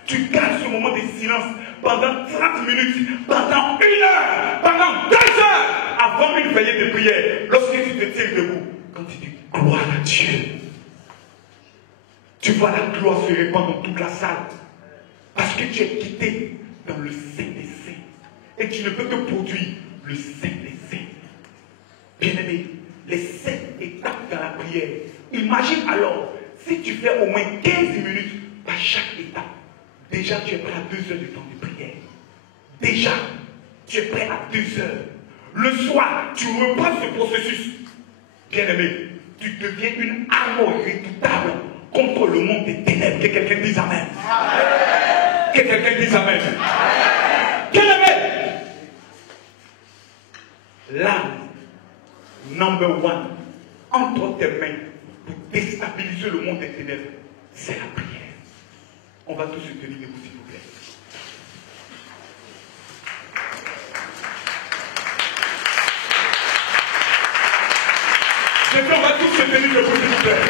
Tu gardes ce moment de silence pendant 30 minutes, pendant 1 heure, pendant 2 heures, avant une veillée de prière. Lorsque tu te tiens debout, quand tu dis gloire à Dieu, tu vois la gloire se répandre dans toute la salle. Parce que tu es quitté dans le Saint des Saints. Et tu ne peux que produire le Saint des Saints. moins 15 minutes par chaque étape. Déjà, tu es prêt à 2 heures de temps de prière. Déjà, tu es prêt à 2 heures. Le soir, tu reprends ce processus. Bien-aimé, tu deviens une arme redoutable contre le monde des ténèbres. Que quelqu'un dise Amen. Que quelqu'un dise Amen. Bien-aimé, l'âme number 1 entre tes mains pour déstabiliser le monde des ténèbres, c'est la prière. On va tous se tenir debout, s'il vous plaît. Je dis, on va tous se tenir debout, s'il vous plaît.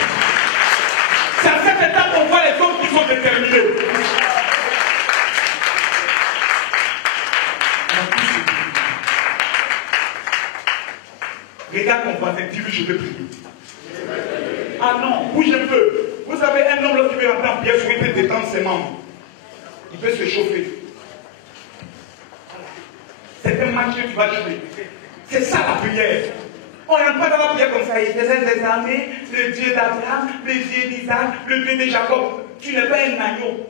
C'est à cette étape qu'on voit les hommes qui sont déterminés. On va tous se tenir. Regarde ton voisin, dis-lui, je vais prier. Ah non, bouge un peu. Vous savez, un homme, lorsqu'il veut entrer en prière, il peut détendre ses membres. Il peut se chauffer. C'est un match que tu vas jouer. C'est ça la prière. On n'entre pas dans la prière comme ça. Il faisait des armées, le Dieu d'Abraham, le Dieu d'Isaac, le Dieu de Jacob. Tu n'es pas un agneau.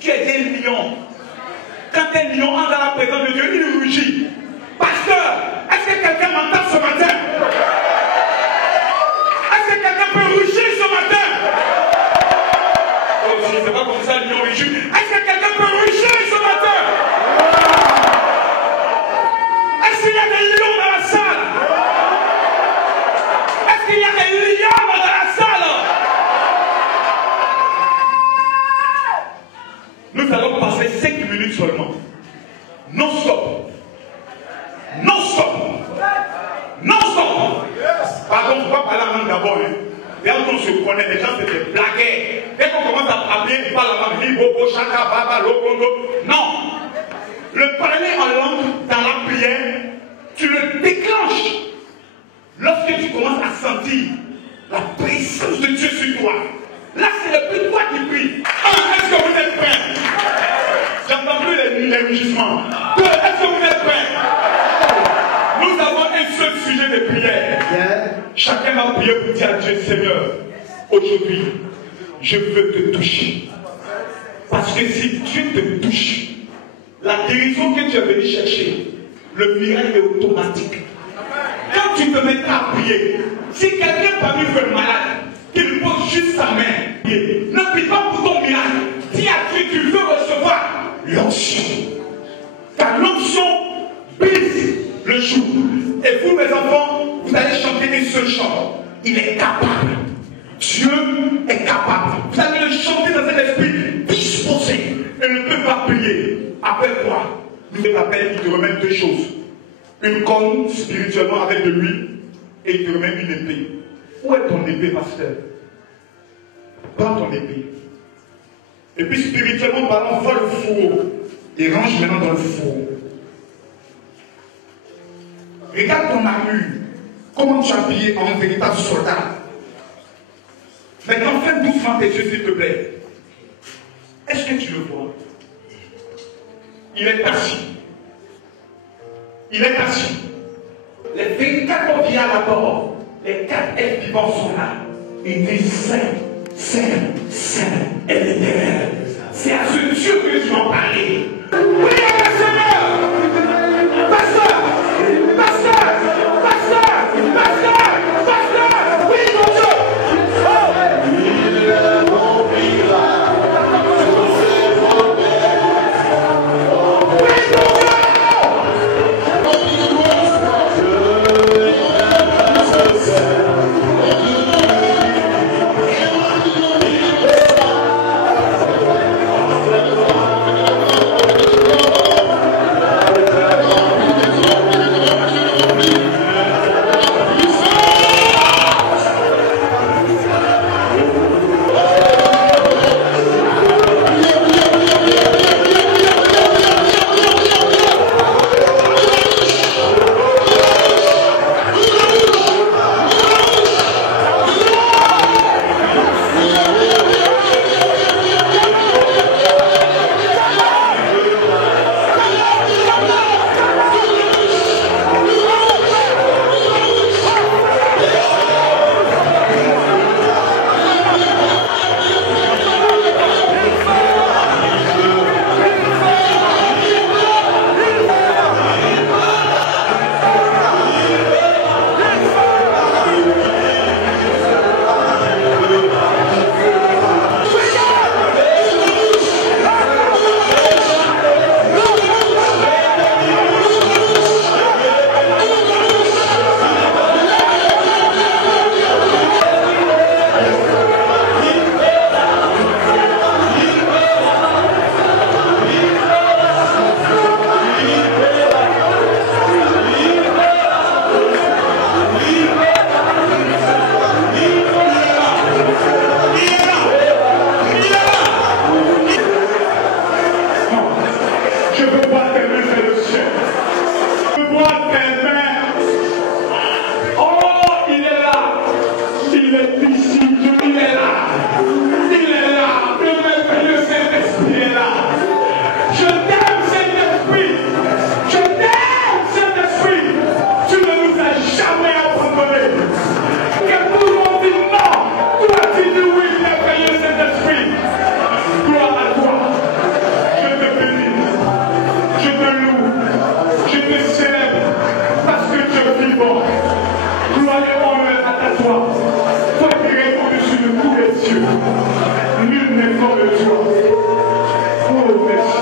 Tu es un lion. Quand un lion entre dans la présence de Dieu, il rugit. Pasteur, est-ce que quelqu'un m'entend ce matin? Est-ce que quelqu'un peut rugir ce matin? Oh, si c'est pas comme ça, lion rugit. Est-ce que quelqu'un peut rugir ce matin? Est-ce qu'il y a des lions dans la salle? Est-ce qu'il y a des lions dans la salle? Nous allons passer 5 minutes seulement. Non stop. Non stop. Non stop. Pardon, on va parler en langue d'abord. Dès qu'on se connaît, les gens c'est des blagueurs. Dès qu'on commence à parler, ils parlent en langue. Libobo, Chaka, Baba, Lokondo. Non. Le parler en langue dans la prière, tu le déclenches lorsque tu commences à sentir la présence de Dieu sur toi. Là, c'est le plus toi qui prie. 1. Est-ce que vous êtes prêts? J'entends plus les rugissements. 2. Est-ce que vous êtes prêts? Nous avons un seul sujet de prière. Chacun va prier pour dire à Dieu, Seigneur, aujourd'hui, je veux te toucher. Parce que si Dieu te touche, la guérison que tu es venu chercher, le miracle est automatique. Quand tu te mettras à prier, si quelqu'un parmi vous est malade, qu'il pose juste sa main, ne prie pas pour ton miracle. Dis à Dieu, tu veux recevoir l'onction. Car l'onction brise le jour. Et vous, mes enfants, vous allez chanter un seul chant. Il est capable. Dieu est capable. Vous allez le chanter dans un esprit disposé. Et ne peut pas prier. Après quoi? Nous te rappelle, il te remet 2 choses. Une corne spirituellement avec de l'huile. Et il te remet une épée. Où est ton épée, pasteur? Prends ton épée. Et puis spirituellement parlant, va le fourreau. Et range maintenant dans le fourreau. Regarde ton armure. Comment tu as habillé en un véritable soldat. Maintenant, fais doucement tes yeux, s'il te plaît. Est-ce que tu le vois? Il est assis. Il est assis. Les 24 ont bien d'abord. Les 4 êtres vivants sont là. Ils disent Saint, Saint, Saint et l'Éternel. C'est à ce Dieu que tu m'en parlais. Oui, Seigneur! Pasteur! Pasteur! Pasteur! Pasteur! Pasteur! Oui, mon Dieu! Il est mon miracle. Oui, mon Dieu! Je veux voir tes mains vers le ciel. Je veux voir tes mains. Oh, il est là. Il est ici. Il est là. Il est là. Le merveilleux Saint-Esprit est là. Je t'aime, Saint-Esprit. Je t'aime, Saint-Esprit. Tu ne nous as jamais abandonnés. Que tout le monde dit non. Toi, tu dis oui, merveilleux Saint-Esprit. Gloire à toi. Je te bénis. Je te loue. Je te célèbre. Parce que tu es vivant. Gloire et honneur à toi. Toi qui règnes au-dessus de tous les cieux. Nul n'est comme toi. Oh, merci.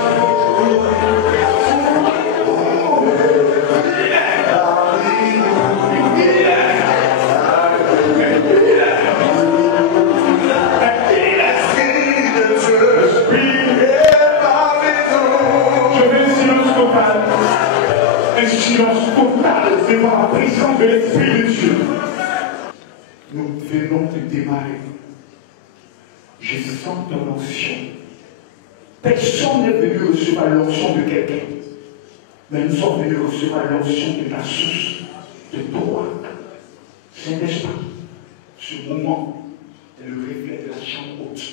Un silence total devant la présence de l'Esprit de Dieu. Nous venons de démarrer. Je sens ton onction. Personne n'est venu recevoir l'onction de quelqu'un. Mais nous sommes venus recevoir l'onction de ta source, de toi. Saint-Esprit, ce moment est le reflet de la chambre haute.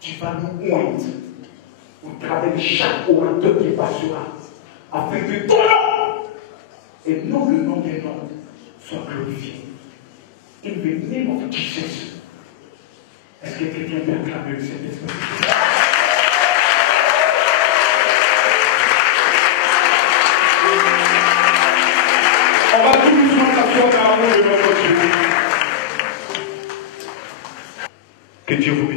Tu vas nous oindre au travers de chaque orateur qui passera, afin que ton nom, et non le nom des noms, soit glorifié. In the name of Jesus. Est-ce que quelqu'un peut acclamer le Saint-Esprit? On va tout doucement s'asseoir dans l'amour de notre Dieu. Que Dieu vous bénisse.